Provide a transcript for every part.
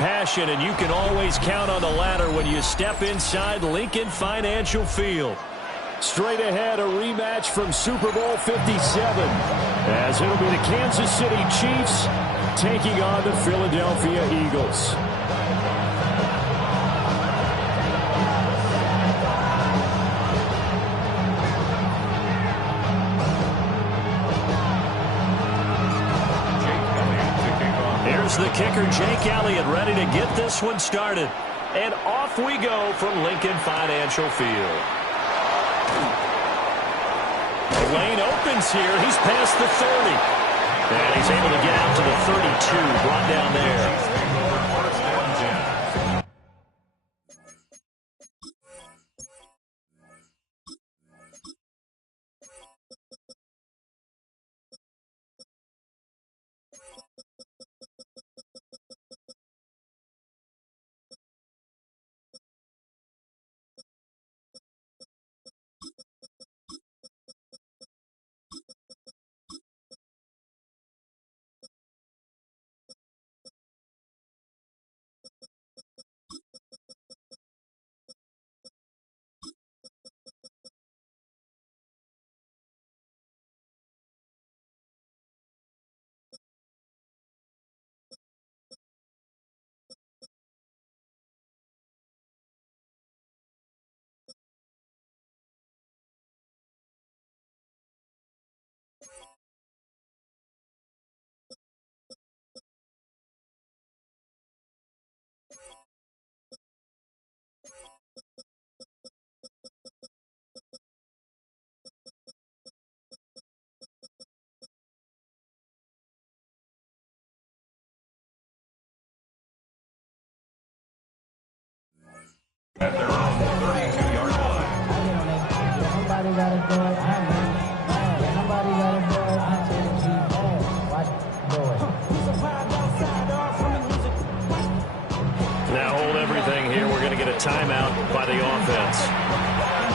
passion, and you can always count on the ladder when you step inside Lincoln Financial Field. Straight ahead, a rematch from Super Bowl 57, as it'll be the Kansas City Chiefs taking on the Philadelphia Eagles. Here's the kicker, Jake Elliott, ready to get this one started. And off we go from Lincoln Financial Field. The lane opens here. He's past the 30. And he's able to get out to the 32, brought down there. At their own 32-yard line. Somebody got to do it. Somebody got to do it. I tell the Chiefs, watch do it. Now hold everything here. We're going to get a timeout by the offense.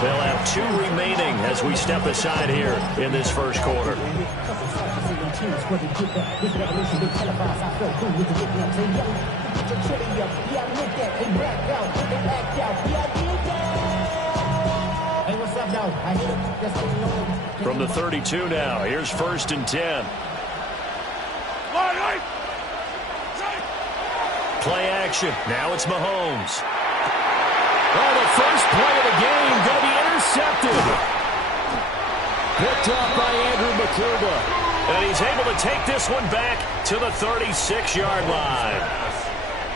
They'll have 2 remaining as we step aside here in this first quarter. From the 32 now, here's 1st and 10. Play action. Now it's Mahomes. Oh, the first play of the game going to be intercepted. Picked up by Andrew McCouba. And he's able to take this one back to the 36-yard line.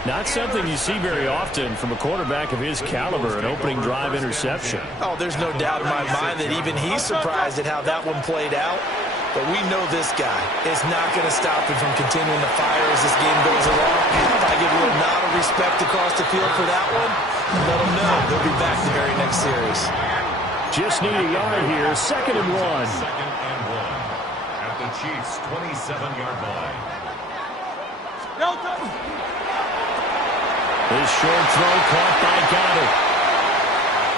Not something you see very often from a quarterback of his caliber, an opening drive interception. Oh, there's no doubt in my mind that even he's surprised at how that one played out. But we know this guy is not going to stop him from continuing to fire as this game goes along. I give a little nod of respect across the field for that one. Let him know he'll be back the very next series. Just need a yard here, 2nd and 1. 2nd and 1 at the Chiefs' 27-yard line. This short throw caught by Goddard.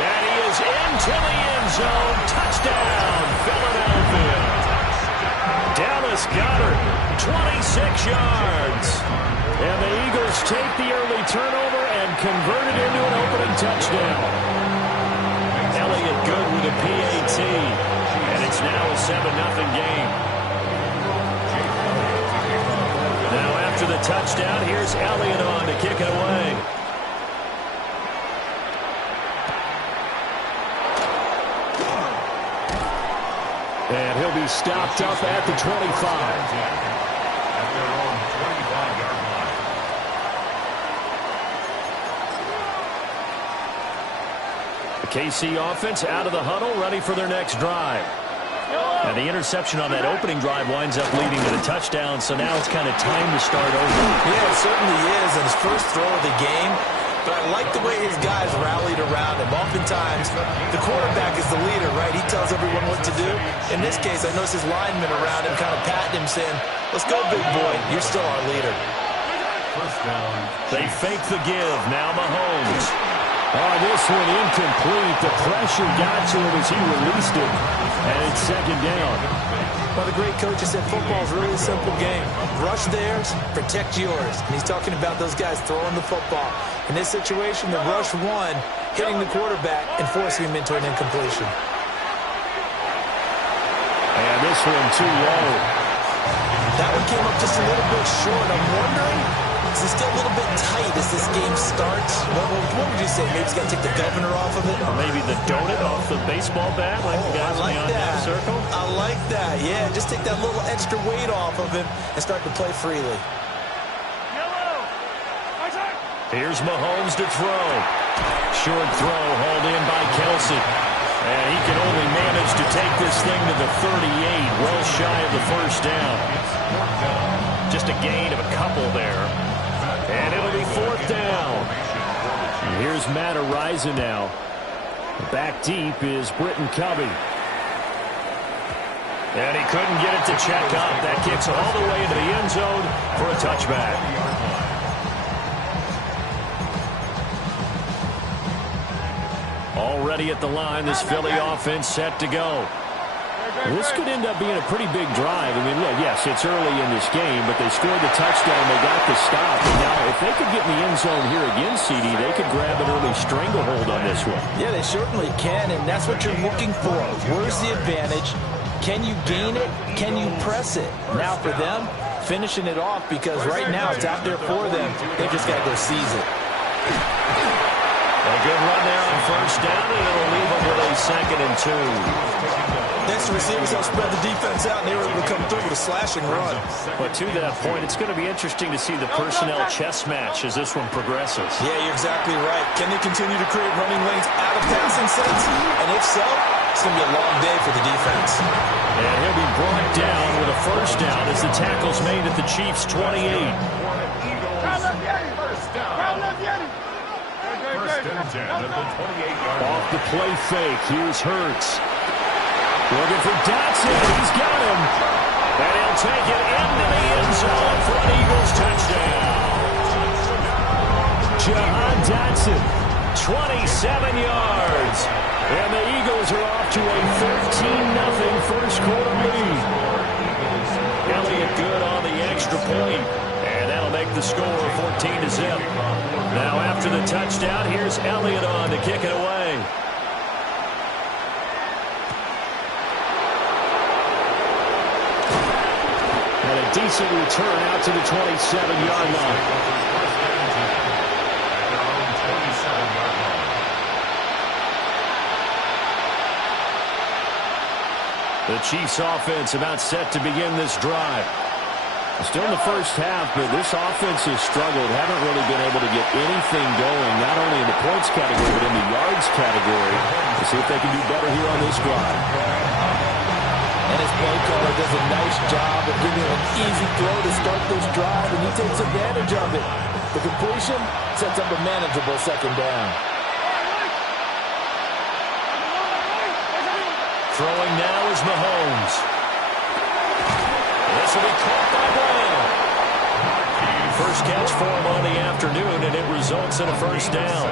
And he is into the end zone. Touchdown, Philadelphia. Dallas Goedert, 26 yards. And the Eagles take the early turnover and convert it into an opening touchdown. Elliott good with a PAT. And it's now a 7-0 game. Now after the touchdown, here's Elliott on to kick it away. And he'll be stopped up at the 25. At their own 25-yard line. The KC offense out of the huddle, ready for their next drive. And the interception on that opening drive winds up leading to the touchdown, so now it's kind of time to start over. Yeah, it certainly is, and his first throw of the game. But I like the way his guys rallied around him. Oftentimes, the quarterback is the leader, right? He tells everyone what to do. In this case, I notice his linemen around him kind of patting him, saying, let's go, big boy. You're still our leader. First down. They fake the give. Now Mahomes. Oh, this one incomplete. The pressure got to him as he released it. And it's 2nd down. Well, the great coach has said football is really a simple game. Rush theirs, protect yours. And he's talking about those guys throwing the football. In this situation, the rush won, hitting the quarterback and forcing him into an incompletion. And this one too low. That one came up just a little bit short. I'm wondering, is it still a little bit tight as this game starts? What would you say? Maybe he's got to take the governor off of it? Or maybe the donut off the baseball bat, like the guys I like beyond that. half circle. I like that. Yeah, just take that little extra weight off of him and start to play freely. Here's Mahomes to throw. Short throw hauled in by Kelsey. And he can only manage to take this thing to the 38, well shy of the first down. Just a gain of a couple there. And it'll be fourth down. And here's Matt Araiza now. Back deep is Britton Covey. And he couldn't get it to check up. That kicks all the way into the end zone for a touchback. Already at the line, this Philly offense set to go. This could end up being a pretty big drive. I mean, look, yes, it's early in this game, but they scored the touchdown. They got the stop. And now, if they could get in the end zone here again, CD, they could grab an early stranglehold on this one. Yeah, they certainly can, and that's what you're looking for. Where's the advantage? Can you gain it? Can you press it? Now for them, finishing it off, because right now it's out there for them. They've just got to go seize it. A good run there on first down, and it'll leave them with a 2nd and 2. Next, the receivers will spread the defense out, and they were able to come through with a slashing run. But to that point, it's going to be interesting to see the personnel chess match as this one progresses. Yeah, you're exactly right. Can they continue to create running lanes out of passing sets? And if so, it's going to be a long day for the defense. And he'll be brought down with a first down as the tackle's made at the Chiefs' 28. Off the play fake, here's Hurts. Looking for Dotson, he's got him. And he'll take it into the end zone for an Eagles touchdown. Jahan Dotson, 27 yards. And the Eagles are off to a 13-0 first quarter lead. Elliott good on the extra point. And that'll make the score 14-0. Now after the touchdown, here's Elliott on to kick it away. And a decent return out to the 27-yard line. The Chiefs offense about set to begin this drive. Still in the first half, but this offense has struggled. Haven't really been able to get anything going, not only in the points category, but in the yards category. We'll see if they can do better here on this drive. And his play caller does a nice job of giving him an easy throw to start this drive, and he takes advantage of it. The completion sets up a manageable 2nd down. Throwing now is Mahomes. This will be caught by Brown. First catch for him on the afternoon, and it results in a first down.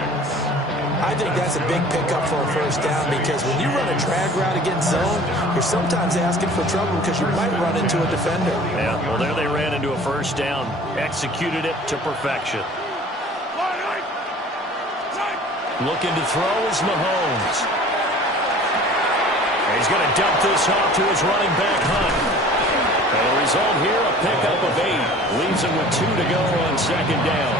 I think that's a big pickup for a first down, because when you run a drag route against zone, you're sometimes asking for trouble because you might run into a defender. Yeah, well, there they ran into a first down. Executed it to perfection. Looking to throw is Mahomes. He's going to dump this off to his running back, Hunt. And the result here, a pickup of 8. Leaves him with 2 to go on 2nd down.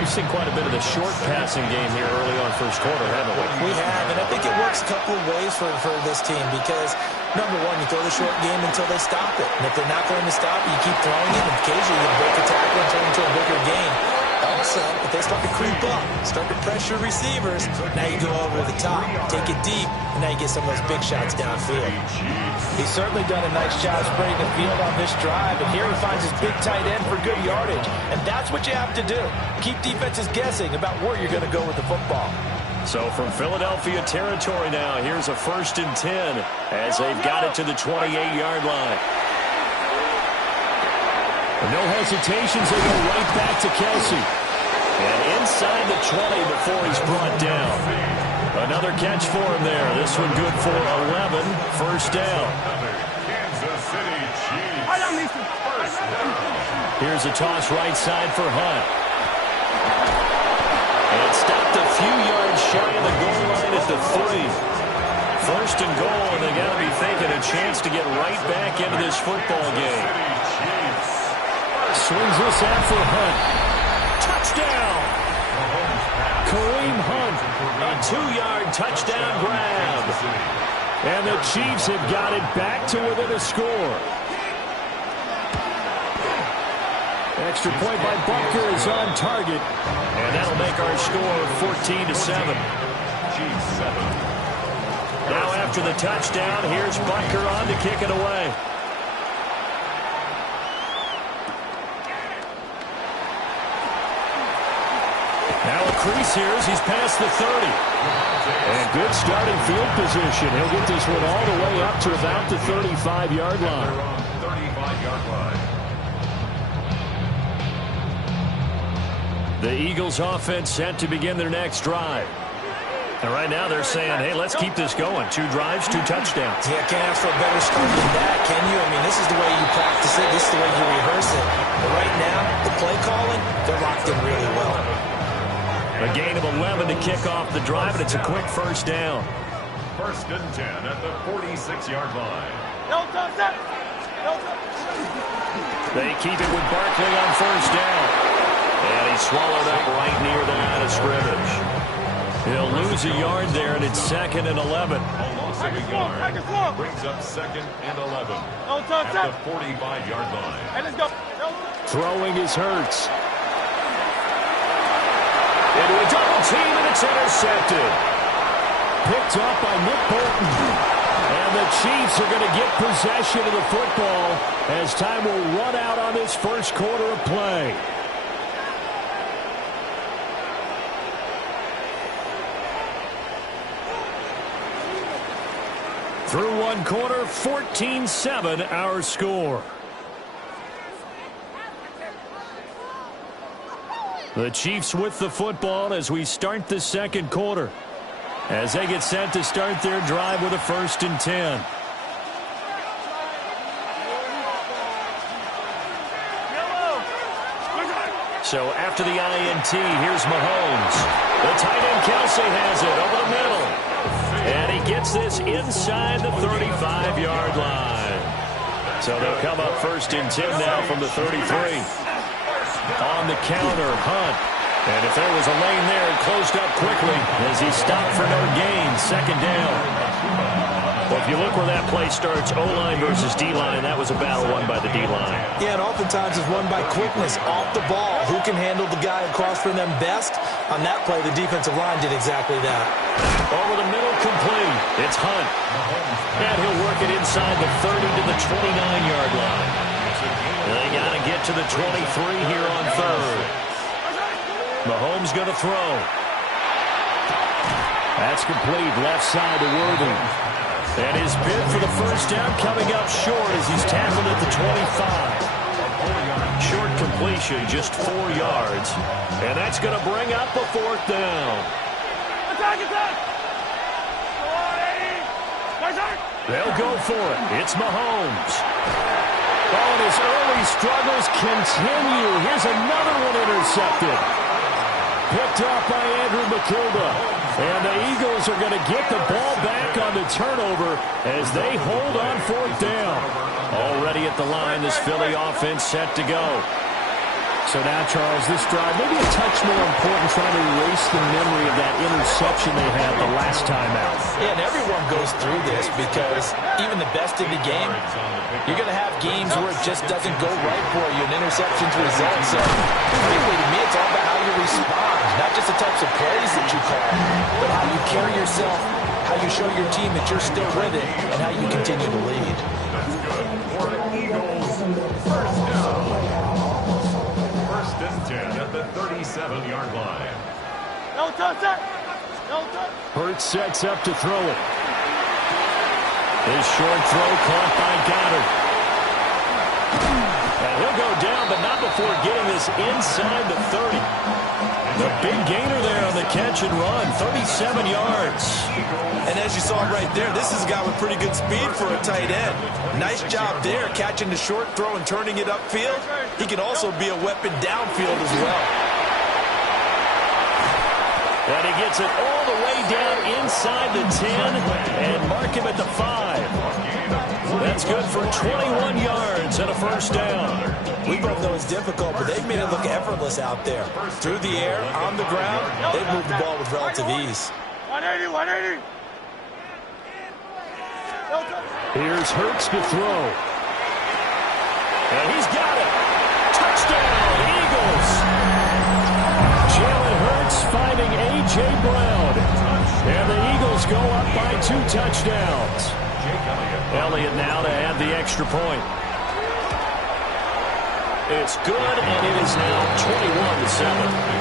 We've seen quite a bit of the short passing game here early on first quarter, haven't we? We have, and I think it works a couple of ways for this team, because, number one, you throw the short game until they stop it. And if they're not going to stop it, you keep throwing it, and occasionally you break a tackle and turn into a bigger gain. Also, if they start to creep up, start to pressure receivers, now you go over the top, take it deep, and now you get some of those big shots downfield. He's certainly done a nice job spreading the field on this drive, and here he finds his big tight end for good yardage. And that's what you have to do. Keep defenses guessing about where you're going to go with the football. So from Philadelphia territory now, here's a 1st and 10 as they've got it to the 28-yard line. No hesitations, they go right back to Kelsey. And inside the 20 before he's brought down. Another catch for him there. This one good for 11. First down. Here's a toss right side for Hunt. And stopped a few yards shy of the goal line at the 3. First and goal, and they got to be thinking a chance to get right back into this football game. Swings this out for Hunt. Touchdown! Kareem Hunt, a 2-yard touchdown grab. And the Chiefs have got it back to within a score. Extra point by Butker is on target. And that'll make our score 14-7. Chiefs 7. Now after the touchdown, here's Butker on to kick it away. Now a crease here as he's past the 30. And good starting field position. He'll get this one all the way up to about the 35-yard line. 35-yard line. The Eagles offense set to begin their next drive. And right now they're saying, hey, let's keep this going. 2 drives, 2 touchdowns. Yeah, can't ask for a better start than that, can you? I mean, this is the way you practice it. This is the way you rehearse it. But right now, the play calling, they're locked in really well. A gain of 11 to kick off the drive, and it's a quick first down. First and 10 at the 46-yard line. They keep it with Barkley on first down. And he's swallowed up right near the line of scrimmage. He'll lose a yard there, and it's 2nd and 11. A loss of a yard brings up 2nd and 11 at the 45-yard line. Throwing is Hurts. Into a double team, and it's intercepted. Picked up by Nick Bolton. And the Chiefs are going to get possession of the football as time will run out on this first quarter of play. Through one quarter, 14-7 our score. The Chiefs with the football as we start the second quarter. As they get set to start their drive with a 1st and 10. So after the INT, here's Mahomes. The tight end Kelsey has it over the middle. And he gets this inside the 35-yard line. So they'll come up 1st and 10 now from the 33. On the counter, Hunt. And if there was a lane there, it closed up quickly as he stopped for no gain. 2nd down. Well, if you look where that play starts, O-line versus D-line, that was a battle won by the D-line. Yeah, and oftentimes it's won by quickness off the ball. Who can handle the guy across from them best? On that play, the defensive line did exactly that. Over the middle, complete. It's Hunt. And he'll work it inside the 30 to the 29-yard line. They got to get to the 23 here on 3rd. Mahomes going to throw. That's complete. Left side to Worthy. And his bid for the first down coming up short as he's tackled at the 25. Short completion, just 4 yards. And that's going to bring up a 4th down. They'll go for it. It's Mahomes. Oh, and his early struggles continue. Here's another one intercepted. Picked up by Andrew McKilda. And the Eagles are going to get the ball back on the turnover as they hold on 4th down. Already at the line, this Philly offense set to go. So now, Charles, this drive maybe a touch more important, trying to erase the memory of that interception they had the last time out. Yeah, and everyone goes through this because even the best of the game, you're going to have games where it just doesn't go right for you, and interceptions result. So really, to me, it's all about how you respond, not just the types of plays that you call, but how you carry yourself, how you show your team that you're still with it, and how you continue to lead. That's good for the Eagles. First down. 1st and 10 at the 37-yard line. Hurts sets up to throw it. His short throw caught by Goddard. And he'll go down, but not before getting this inside the 30. The big gainer there on the catch and run, 37 yards. And as you saw right there, this is a guy with pretty good speed for a tight end. Nice job there, catching the short throw and turning it upfield. He can also be a weapon downfield as well. And he gets it all the way down inside the 10 and mark him at the 5. That's good for 21 yards and a first down. We both know it's difficult, but they've made it look effortless out there. Through the air, on the ground, they've moved the ball with relative ease. 180, 180. Here's Hurts to throw. And he's got it. Touchdown, Eagles. Jalen Hurts finding A.J. Brown. And the Eagles go up by 2 touchdowns. Elliott now to add the extra point. It's good, and it is now 21-7.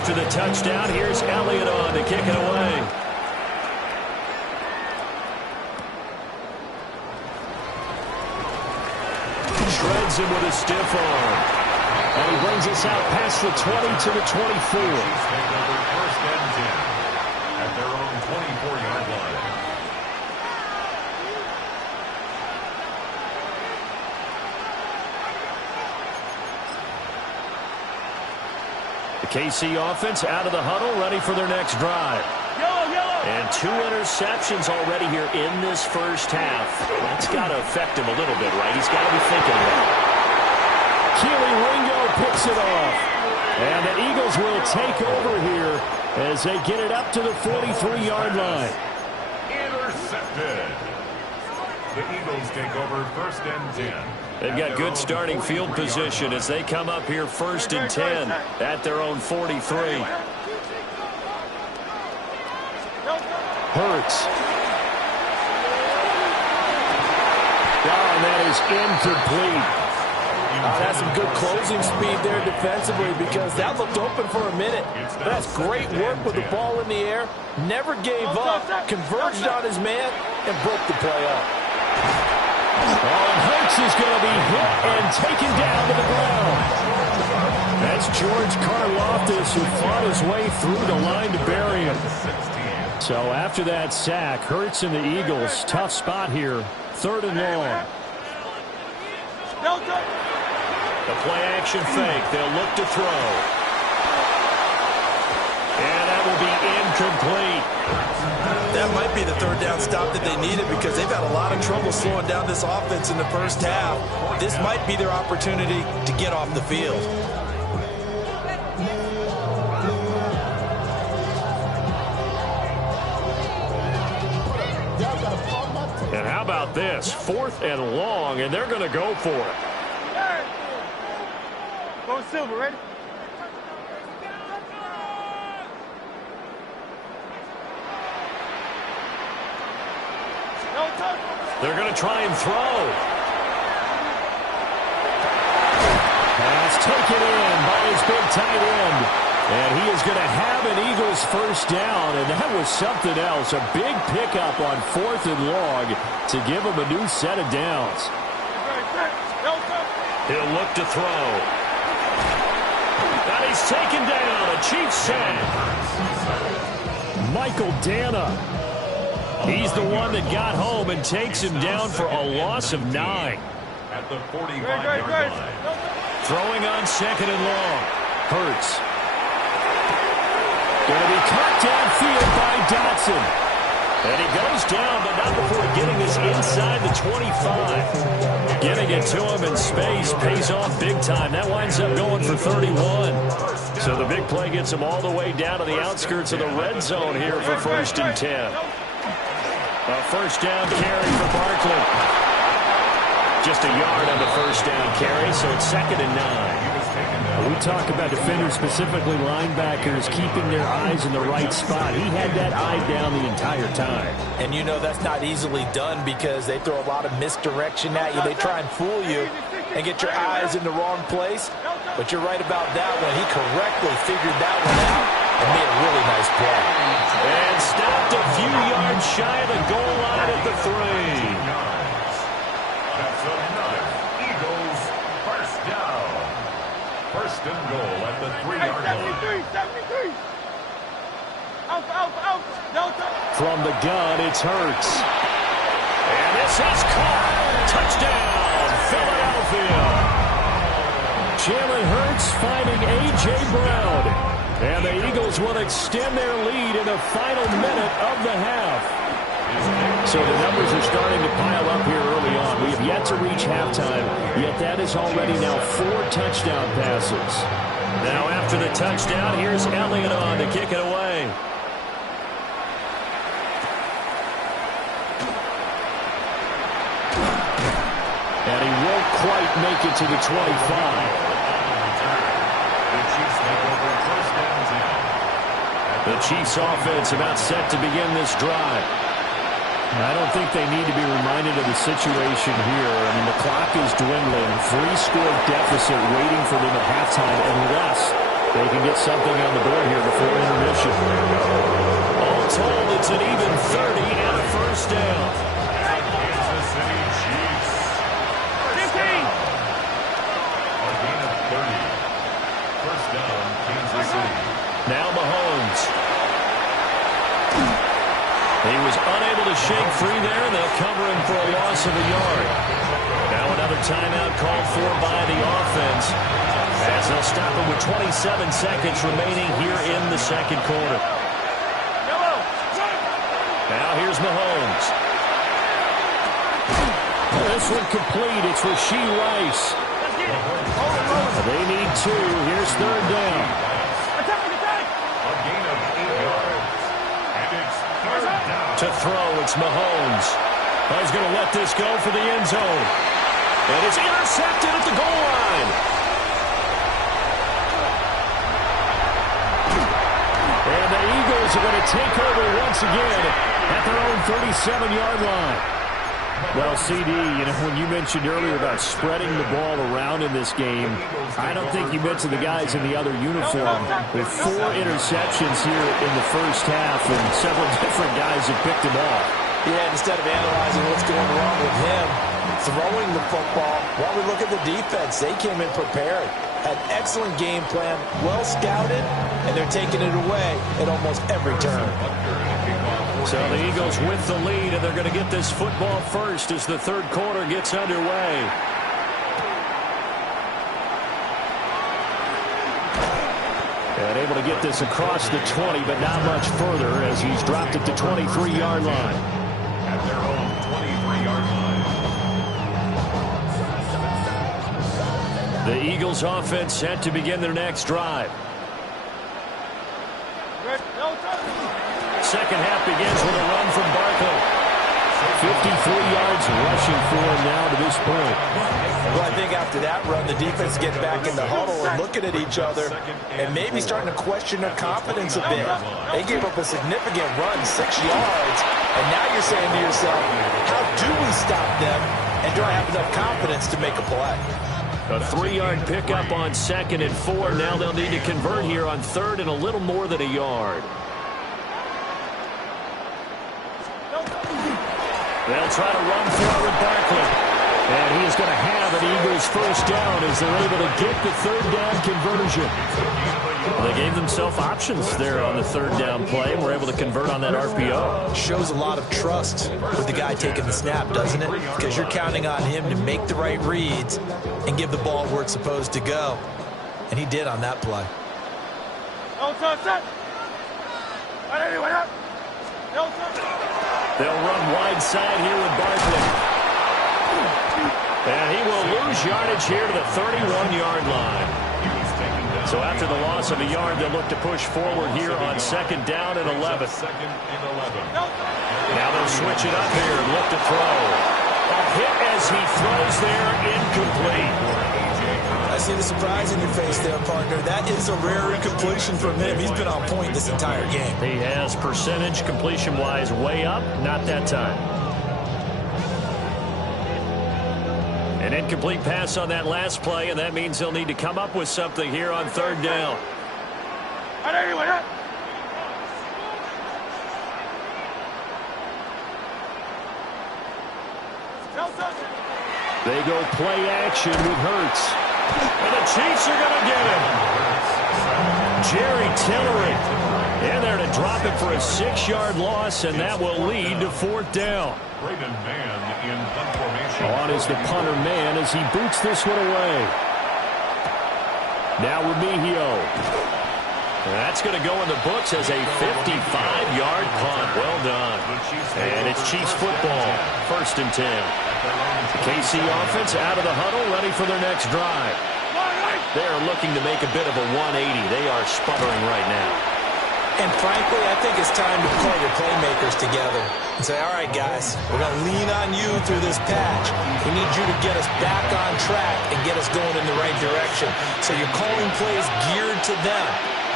After the touchdown, here's Elliott on to kick it away. Shreds him with a stiff arm. And he brings us out past the 20 to the 24. Take over first and 10 at their own 24-yard line. KC offense out of the huddle, ready for their next drive. And 2 interceptions already here in this first half. That's got to affect him a little bit, right? He's got to be thinking about it. Keely Ringo picks it off. And the Eagles will take over here as they get it up to the 43-yard line. Intercepted. The Eagles take over first and 10. They've got good starting field position as they come up here first and 10 at their own 43. Hurts. And that is incomplete. That's some good closing speed there defensively because that looked open for a minute. But that's great work with the ball in the air. Never gave up, converged on his man, and broke the play up. Hurts is going to be hit and taken down to the ground. That's George Karlaftis who fought his way through the line to bury him. So after that sack, Hurts and the Eagles, tough spot here, 3rd and long. The play action fake, they'll look to throw. And that will be incomplete. That might be the 3rd down stop that they needed because they've had a lot of trouble slowing down this offense in the first half. This might be their opportunity to get off the field. And how about this? 4th and long, and they're going to go for it. Go Silver, ready? They're going to try and throw. Pass taken in by his big tight end. And he is going to have an Eagles first down, and that was something else. A big pickup on 4th and long to give him a new set of downs. He'll look to throw. And he's taken down. A Chiefs sack. Michael Dana. He's the one that got home and takes him down for a loss of 9. At the 45-yard line. Throwing on 2nd and long. Hurts. Going to be caught downfield by Dotson. And he goes down, but not before getting this inside the 25. Getting it to him in space pays off big time. That winds up going for 31. So the big play gets him all the way down to the outskirts of the red zone here for 1st and 10. A first down carry for Barkley. Just a yard on the first down carry, so it's 2nd and 9. We talk about defenders, specifically linebackers, keeping their eyes in the right spot. He had that eye down the entire time. And you know that's not easily done because they throw a lot of misdirection at you. They try and fool you and get your eyes in the wrong place. But you're right about that one. He correctly figured that one out and made a really nice play. And stopped a few yards seconds shy of the goal line at the 3. That's enough. Eagles, first down. First and goal at the 3-yard line. 73. Out. No, From the gun, it's Hurts. And this is caught. Touchdown, Philadelphia. Jalen Hurts finding A.J. Brown. And the Eagles will extend their lead in the final minute of the half. So the numbers are starting to pile up here early on. We have yet to reach halftime, yet that is already now 4 touchdown passes. Now after the touchdown, here's Elliott on to kick it away. And he won't quite make it to the 25. The Chiefs offense about set to begin this drive. I don't think they need to be reminded of the situation here. I mean, the clock is dwindling. 3-score deficit waiting for them at halftime unless they can get something on the board here before intermission. All told, it's an even 30 and a first down. Kansas City Chiefs. 15. A gain of 30. First down, Kansas City. Now Mahomes. He was unable to shake free there, and they'll cover him for a loss of a yard. Now another timeout called for by the offense, as they'll stop him with 27 seconds remaining here in the second quarter. Now here's Mahomes. This one complete. It's Rashee Rice. They need 2. Here's third down. A gain of 8 yards. And it's third down. To throw, it's Mahomes. He's going to let this go for the end zone. And it's intercepted at the goal line. And the Eagles are going to take over once again at their own 37-yard line. Well, CD, when you mentioned earlier about spreading the ball around in this game, I don't think you mentioned the guys in the other uniform. With 4 interceptions here in the first half, and several different guys have picked him off. Yeah, instead of analyzing what's going wrong with him, throwing the football, while we look at the defense, they came in prepared. Had excellent game plan, well scouted, and they're taking it away at almost every turn. So the Eagles with the lead, and they're going to get this football first as the third quarter gets underway. And able to get this across the 20, but not much further as he's dropped at the 23-yard line. At their own 23-yard line. The Eagles offense set to begin their next drive. Second half begins with a run from Barkley. 53 yards rushing for him now to this point. Well, I think after that run, the defense gets back in the huddle and looking at each other and maybe starting to question their confidence a bit. They gave up a significant run, 6 yards, and now you're saying to yourself, how do we stop them, and do I have enough confidence to make a play? A 3-yard pickup on 2nd and 4. Now they'll need to convert here on 3rd and a little more than a yard. They'll try to run forward Barkley. And he is going to have an Eagles first down as they're able to get the third down conversion. They gave themselves options there on the third down play and were able to convert on that RPO. Shows a lot of trust with the guy taking the snap, doesn't it? Because you're counting on him to make the right reads and give the ball where it's supposed to go. And he did on that play. They'll run wide side here with Barkley. And he will lose yardage here to the 31-yard line. So after the loss of a yard, they'll look to push forward here on 2nd down and 11. Now they'll switch it up here and look to throw. A hit as he throws there, incomplete. I see the surprise in your face there, partner. That is a rare incompletion from him. He's been on point this entire game. He has percentage completion-wise way up, not that time. An incomplete pass on that last play, and that means they'll need to come up with something here on 3rd down. They go play action with Hurts. And the Chiefs are going to get him. Jerry Tillery in there to drop it for a 6-yard loss, and that will lead to 4th down. Braden Mann in punt formation. On is the punter man as he boots this one away. Now Remigio. That's going to go in the books as a 55-yard punt. Well done. And it's Chiefs football. 1st and 10. KC offense out of the huddle, ready for their next drive. They're looking to make a bit of a 180. They are sputtering right now. And frankly, I think it's time to call your playmakers together and say, all right, guys, we're going to lean on you through this patch. We need you to get us back on track and get us going in the right direction. So you're calling plays geared to them.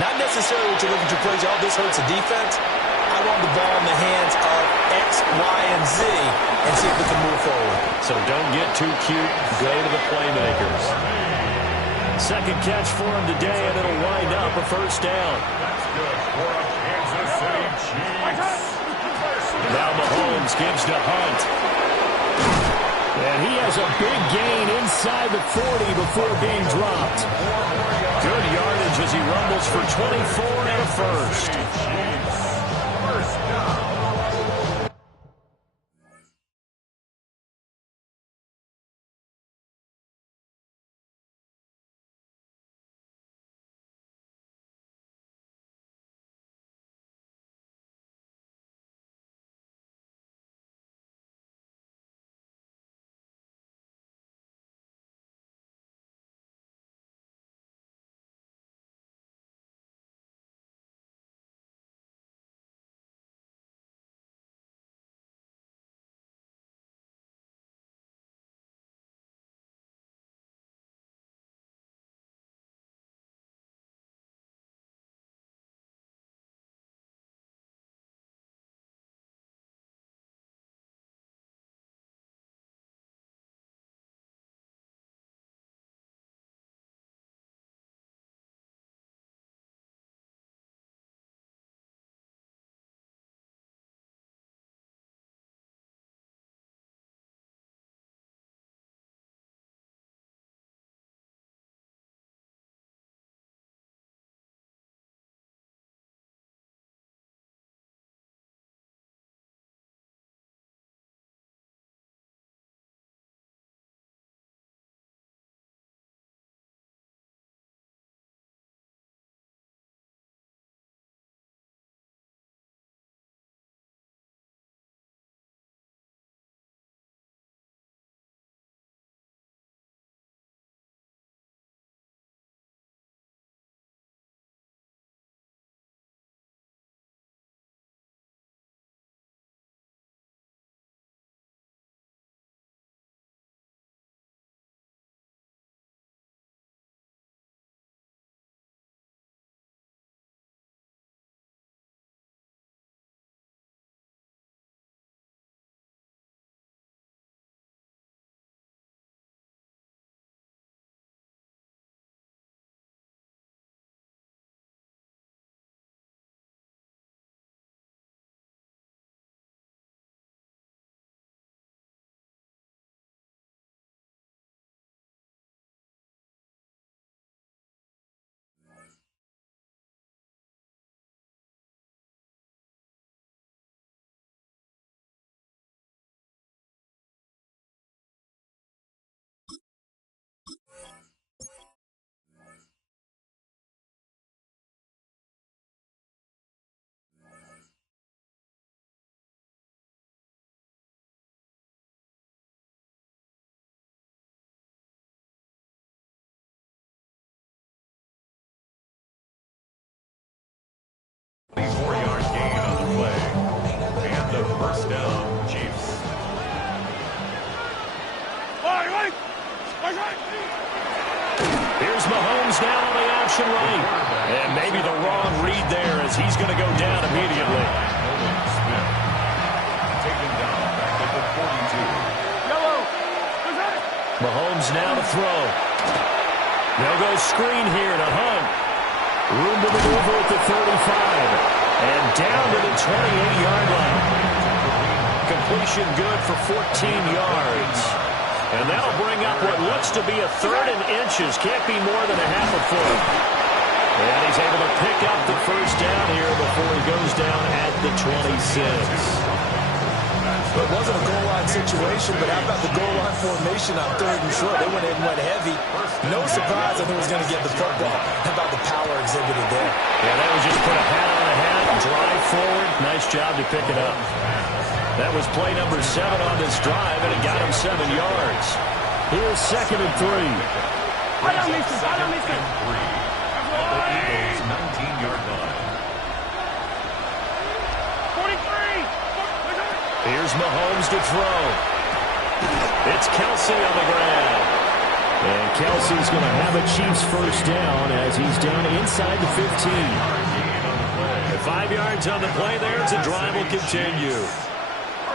Not necessarily what you're looking to plays, oh, this hurts the defense. I want the ball in the hands of X, Y, and Z and see if we can move forward. So don't get too cute. Go to the playmakers. 2nd catch for him today, and it'll wind up a 1st down. That's good for a Kansas City Chiefs. Now Mahomes gives to Hunt. And he has a big gain inside the 40 before being dropped. Good yardage as he rumbles for 24 and a 1st. First down. Here's Mahomes now on the option right. And maybe the wrong read there as he's going to go down immediately. Taken down back at the 42. Mahomes now to throw. They'll go screen here to Hunt. Room to maneuver at the 35. And down to the 28-yard line. completion good for 14 yards. And that'll bring up what looks to be a third and inches. Can't be more than a half a foot. And he's able to pick up the first down here before he goes down at the 26. It wasn't a goal line situation, but how about the goal line formation on 3rd and short? They went in and went heavy. No surprise I think it was going to get the football. How about the power exhibited there? Yeah, that was just put a hat on a hat, drive forward. Nice job to pick it up. That was play number 7 on this drive, and it got him 7 yards. Here's 2nd and 3. Second and 3. The Eagles' 19-yard line. 43. Here's Mahomes to throw. It's Kelsey on the ground. And Kelsey's going to have a Chiefs first down as he's down inside the 15. 5 yards on the play there as the drive will continue.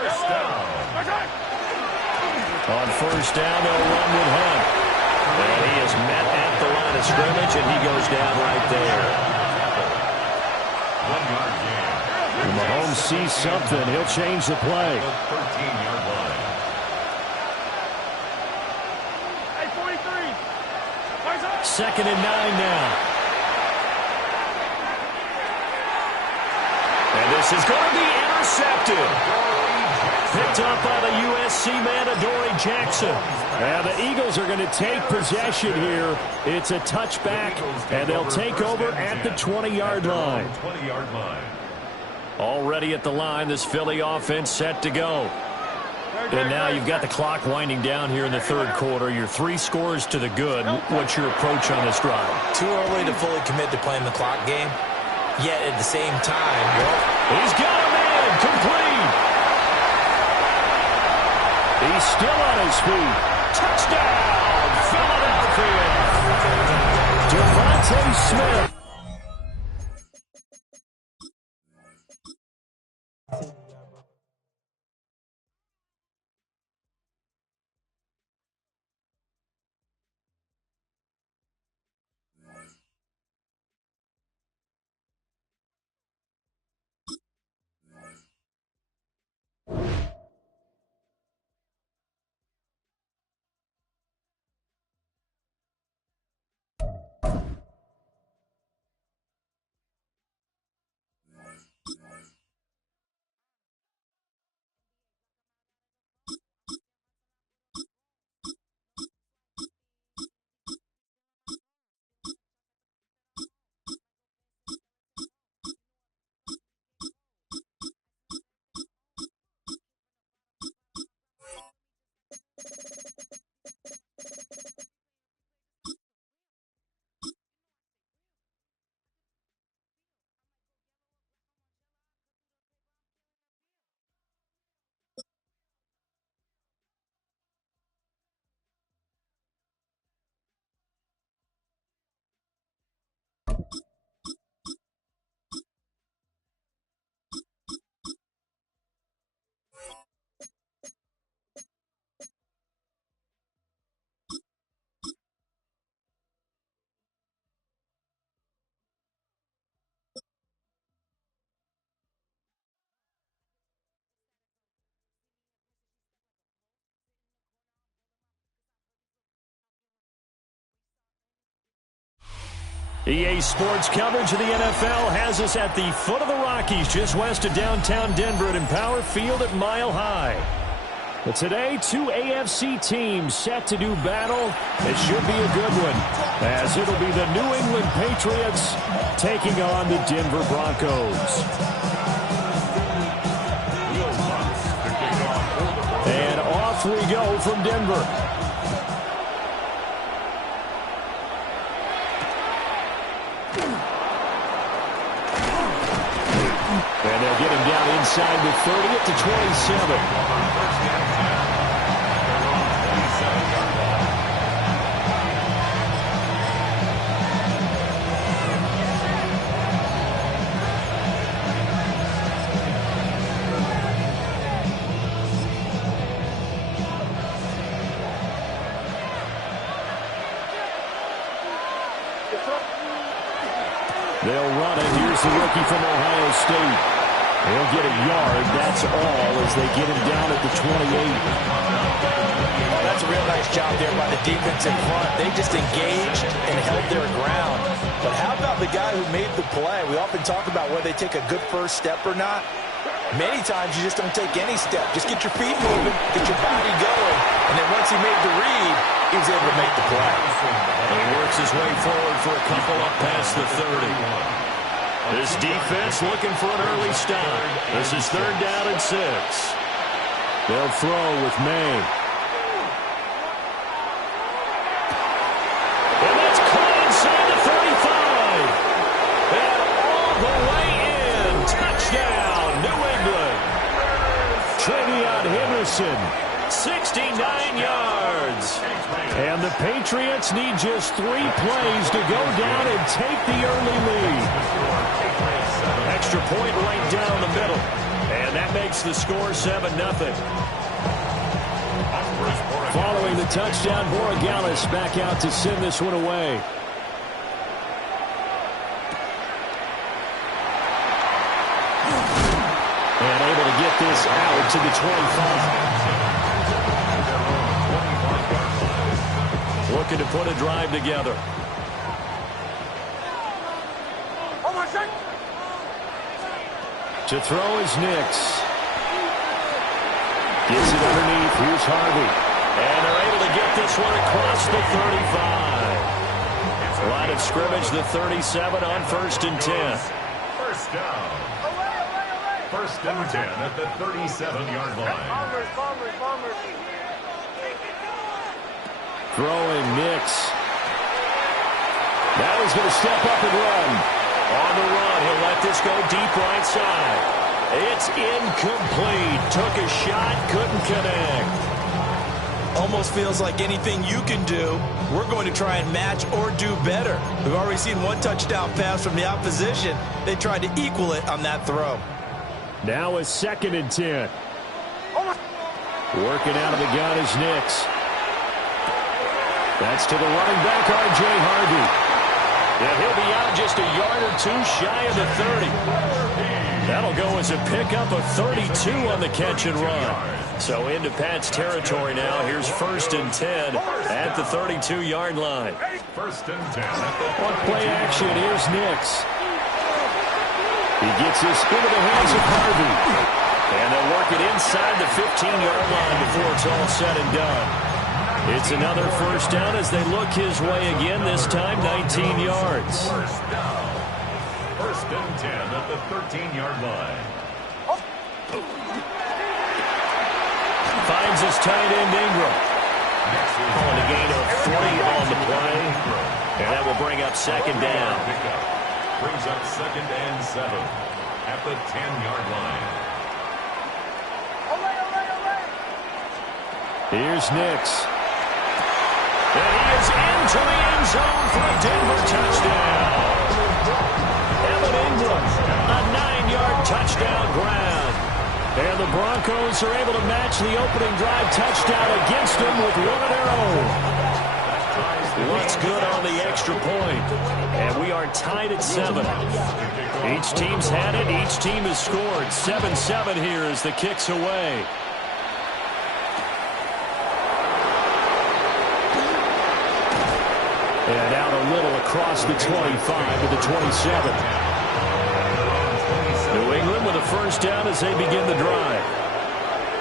First down. On first down, they'll run with Hunt. And he is met at the line of scrimmage, and he goes down right there. 1-yard gain. When Mahomes sees something, he'll change the play. The 13-yard line. Hey, 43. 2nd and 9 now. And this is going to be intercepted. Picked up by the USC man, Adoree Jackson. And the Eagles are going to take possession here. It's a touchback, and they'll take over at the 20-yard line. 20-yard line. Already at the line, this Philly offense set to go. And now you've got the clock winding down here in the 3rd quarter. You're 3 scores to the good. What's your approach on this drive? Too early to fully commit to playing the clock game. Yet at the same time, He's got a man complete. He's still on his feet. Touchdown, Philadelphia. Devontae Smith. EA Sports coverage of the NFL has us at the foot of the Rockies, just west of downtown Denver at Empower Field at Mile High. But today, 2 AFC teams set to do battle. It should be a good one, as it'll be the New England Patriots taking on the Denver Broncos. And off we go from Denver. And they'll get him down inside the 30 at the 27. They'll run it. Here's the rookie from Ohio State. He'll get a yard, that's all, as they get him down at the 28. Oh, that's a real nice job there by the defense in front. They just engaged and held their ground. But how about the guy who made the play? We often talk about whether they take a good first step or not. Many times you just don't take any step. Just get your feet moving, get your body going, and then once he made the read, he was able to make the play. And he works his way forward for a couple up past the 30. This defense looking for an early stop. This is 3rd down and 6. They'll throw with May. And that's caught inside the 35. And all the way in. Touchdown, New England. Travion Henderson, 69 yards. And the Patriots need just 3 plays to go down and take the early lead. Extra point right down the middle. And that makes the score 7-0. Following the touchdown, Borregales back out to send this one away. And able to get this out to the 25. Looking to put a drive together. To throw is Nix. Gets it underneath. Here's Harvey. And they're able to get this one across the 35. Line of scrimmage, the 37 on 1st and 10. First down. 1st and 10 at the 37-yard line. Throwing Nix. Now he's going to step up and run. On the run, he'll let this go deep right side. It's incomplete. Took a shot, couldn't connect. Almost feels like anything you can do, we're going to try and match or do better. We've already seen one touchdown pass from the opposition. They tried to equal it on that throw. Now a 2nd and 10. Working out of the gun is Nix. That's to the running back, R.J. Harvey. And he'll be out just a yard or 2 shy of the 30. That'll go as a pickup of 32 on the catch and run. So into Pat's territory now. Here's 1st and 10 at the 32-yard line. 1st and 10 at the on play action, here's Nix. He gets this into the hands of Harvey. And they'll work it inside the 15-yard line before it's all said and done. It's another 1st down as they look his way again, this time 19 yards. 1st and 10 at the 13-yard line. Finds his tight end Ingram. On a gain of 3 on the play. And that will bring up 2nd down. Brings up 2nd and 7 at the 10-yard line. Here's Nix. And he is into the end zone for a Denver touchdown. Evan Ingram, a 9-yard touchdown grab. And the Broncos are able to match the opening drive touchdown against them with one of their own. What's good on the extra point? And we are tied at 7. Each team's had it. Each team has scored. 7-7 here as the kick's away. And out a little across the 25 to the 27. New England with a 1st down as they begin the drive.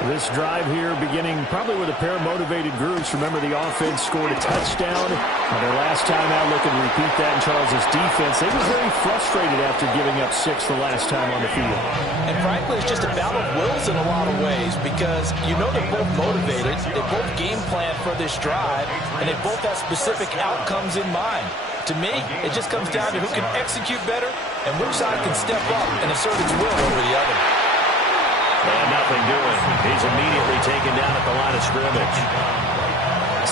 This drive here beginning probably with a pair of motivated groups. Remember, the offense scored a touchdown. Their last time out, looking to repeat that in Charles' defense. They were very frustrated after giving up 6 the last time on the field. And frankly, it's just a battle of wills in a lot of ways because you know they're both motivated. They both game plan for this drive, and they both have specific outcomes in mind. To me, it just comes down to who can execute better and which side can step up and assert its will over the other. And nothing doing. He's immediately taken down at the line of scrimmage.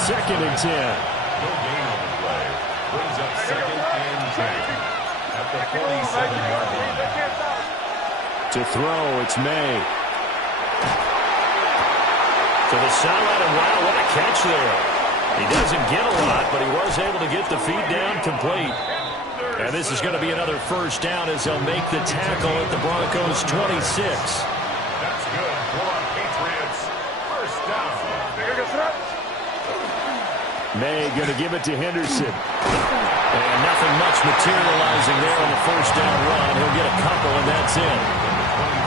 2nd and 10. No gain on the play. Brings up 2nd and 10 at the 47-yard line. To throw, it's May. To the sideline, and wow, what a catch there. He doesn't get a lot, but he was able to get the feet down complete. And this is going to be another first down as they'll make the tackle at the Broncos' 26. That's good for Patriots. First down. May going to give it to Henderson. And nothing much materializing there on the first down run. He'll get a couple, and that's it.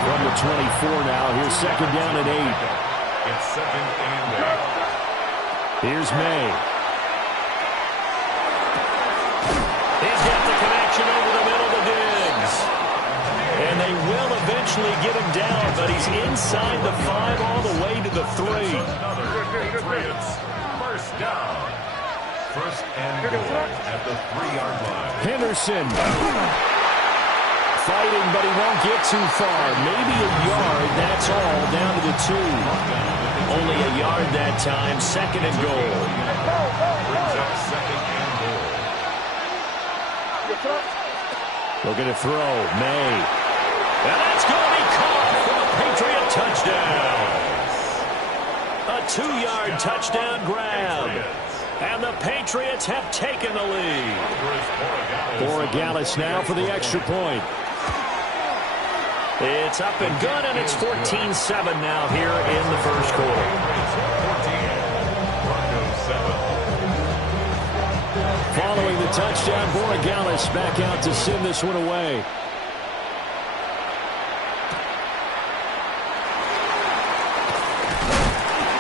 From the 24 now, here's second down and 8. It's second and 8. Here's May. He's got the connection over the middle to Diggs. And they will eventually get him down, but he's inside the 5 all the way to the 3. Another Patriots. First down. First and goal at the 3-yard line. Henderson. Fighting, but he won't get too far. Maybe a yard, that's all, down to the 2. Only a yard that time, second and goal. Brings up second and goal. Looking to throw, May. And that's going to be caught for a Patriot touchdown. A 2-yard touchdown grab. And the Patriots have taken the lead. Borregales now for the extra point. It's up and good, and it's 14-7 now here in the first quarter. Following the touchdown, Borregales back out to send this one away.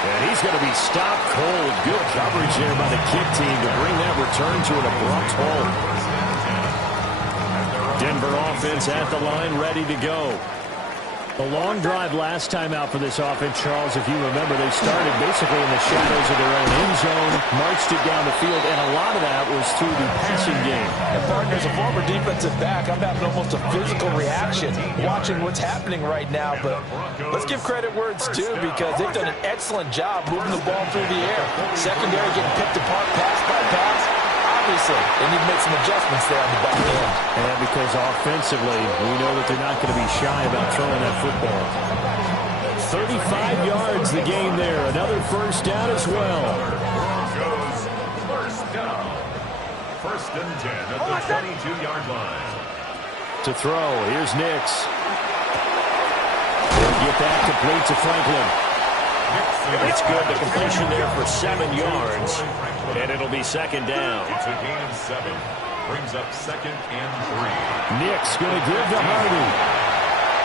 And he's going to be stopped cold. Good coverage there by the kick team to bring that return to an abrupt halt. Denver offense at the line, ready to go. A long drive last time out for this offense, Charles. If you remember, they started basically in the shadows of their own end zone, marched it down the field, and a lot of that was through the passing game. And partners, a former defensive back, I'm having almost a physical reaction watching what's happening right now. But let's give credit where it's due, because they've done an excellent job moving the ball through the air. Secondary getting picked apart pass by pass. Obviously, they need to make some adjustments there on the back end. And because offensively, we know that they're not going to be shy about throwing that football. 35 yards the game there. Another first down as well. Broncos first down. First and 10 at the 22-yard line. To throw, here's Nix. They'll get that complete to Franklin. It's good. The completion there for 7 yards. And it'll be second down. It's a gain of 7. Brings up second and 3. Nix going to give to Harvey.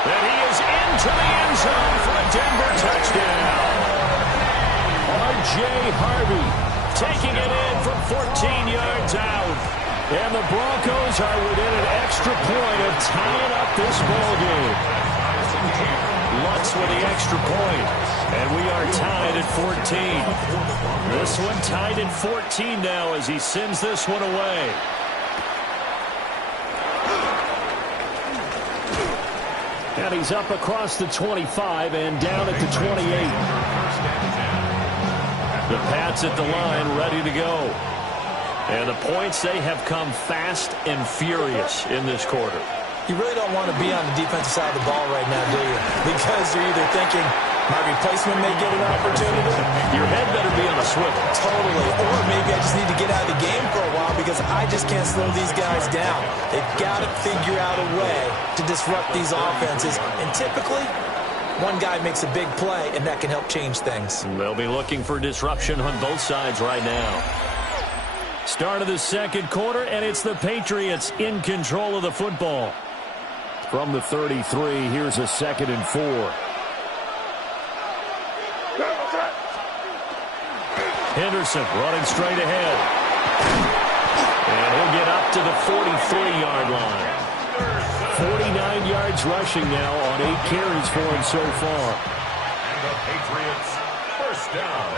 And he is into the end zone for a Denver touchdown. R.J. Harvey taking it in from 14 yards out. And the Broncos are within an extra point of tying up this ball game. Lutz with the extra point. And we are tied at 14. This one tied at 14 now as he sends this one away. And he's up across the 25 and down at the 28. The Pats at the line ready to go. And the points, they have come fast and furious in this quarter. You really don't want to be on the defensive side of the ball right now, do you? Because you're either thinking, my replacement may get an opportunity. Your head better be on a swivel. Totally. Or maybe I just need to get out of the game for a while because I just can't slow these guys down. They've got to figure out a way to disrupt these offenses. And typically, one guy makes a big play, and that can help change things. They'll be looking for disruption on both sides right now. Start of the second quarter, and it's the Patriots in control of the football. From the 33, here's a second and 4. Henderson running straight ahead. And he'll get up to the 43-yard line. 49 yards rushing now on 8 carries for him so far. And the Patriots first down.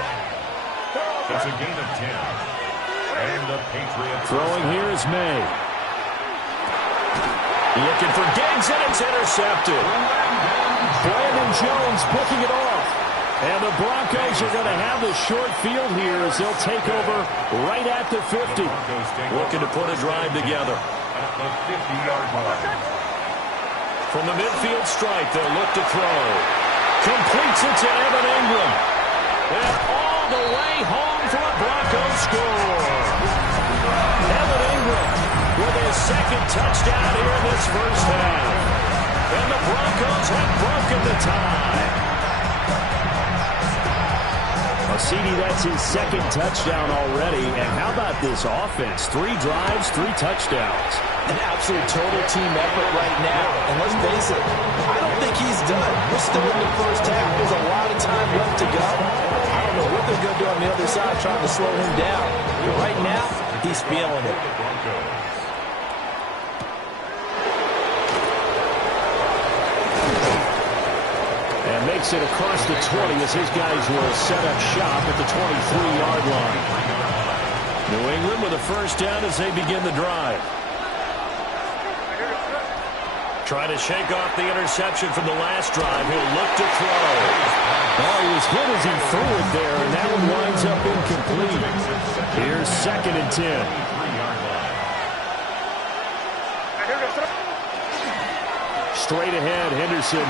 It's a gain of 10. And the Patriots throwing here is May. Looking for Diggs, and it's intercepted. Brandon Jones picking it off. And the Broncos are going to have the short field here as they'll take over right at the 50. Looking to put a drive together. at the 50-yard line. From the midfield stripe, they'll look to throw. Completes it to Evan Ingram. And all the way home for a Broncos score. Evan Ingram with his second touchdown here in this first half. And the Broncos have broken the tie. Well, CD, that's his second touchdown already. And how about this offense? 3 drives, 3 touchdowns. An absolute total team effort right now. And let's face it, I don't think he's done. We're still in the first half. There's a lot of time left to go. I don't know what they're going to do on the other side trying to slow him down. But right now, he's feeling it. And makes it across the 20 as his guys will set up shop at the 23-yard line. New England with a first down as they begin the drive. Trying to shake off the interception from the last drive. He'll look to throw. Oh, he was hit as he threw it there, and that one winds up incomplete. Here's 2nd and 10. Straight ahead, Henderson.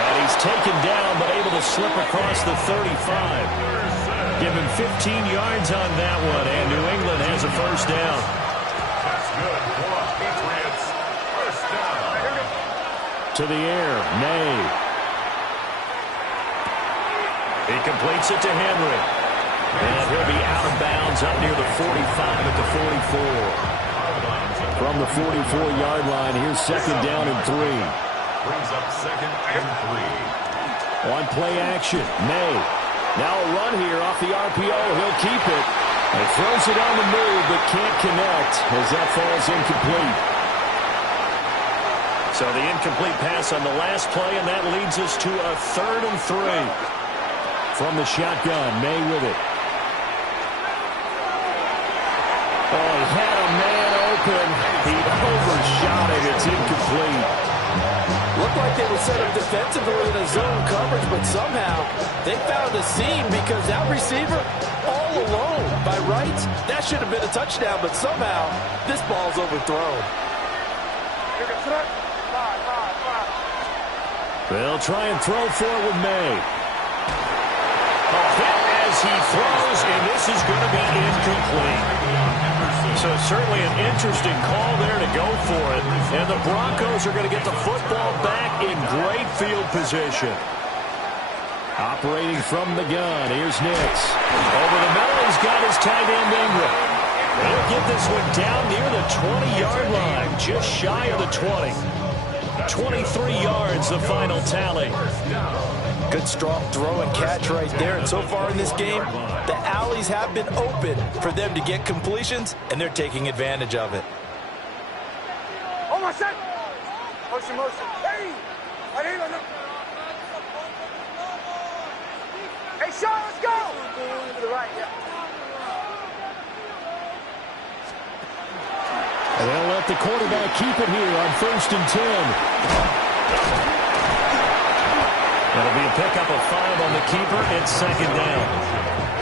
And he's taken down, but able to slip across the 35. Give him 15 yards on that one, and New England has a first down. That's good for the Patriots. First down. To the air, May. He completes it to Henry. And he'll be out of bounds up near the 45 at the 44. From the 44-yard line, here's 2nd down and 3. Brings up 2nd and 3. On play action, May. Now a run here off the RPO. He'll keep it. And throws it on the move, but can't connect as that falls incomplete. So the incomplete pass on the last play, and that leads us to a 3rd and 3. From the shotgun, May with it. Oh, he had a man open. He overshot it. It's incomplete. Looked like they were set up defensively in a zone coverage, but somehow they found a seam because that receiver all alone. By rights, that should have been a touchdown, but somehow this ball's overthrown. They'll try and throw for it with May. A hit as he throws, and this is going to be incomplete. So certainly an interesting call there to go for it. And the Broncos are going to get the football back in great field position. Operating from the gun, here's Nix. Over the middle, he's got his tight end Ingram. He'll get this one down near the 20-yard line, just shy of the 20. 23 yards, the final tally. Good strong throw and catch right there. And so far in this game, the alleys have been open for them to get completions, and they're taking advantage of it. Oh, my son! Motion, motion. Hey! Hey, Sean, let's go! To the right, yeah. And they'll let the quarterback keep it here on 1st and 10. That'll be a pickup of 5 on the keeper. It's 2nd down.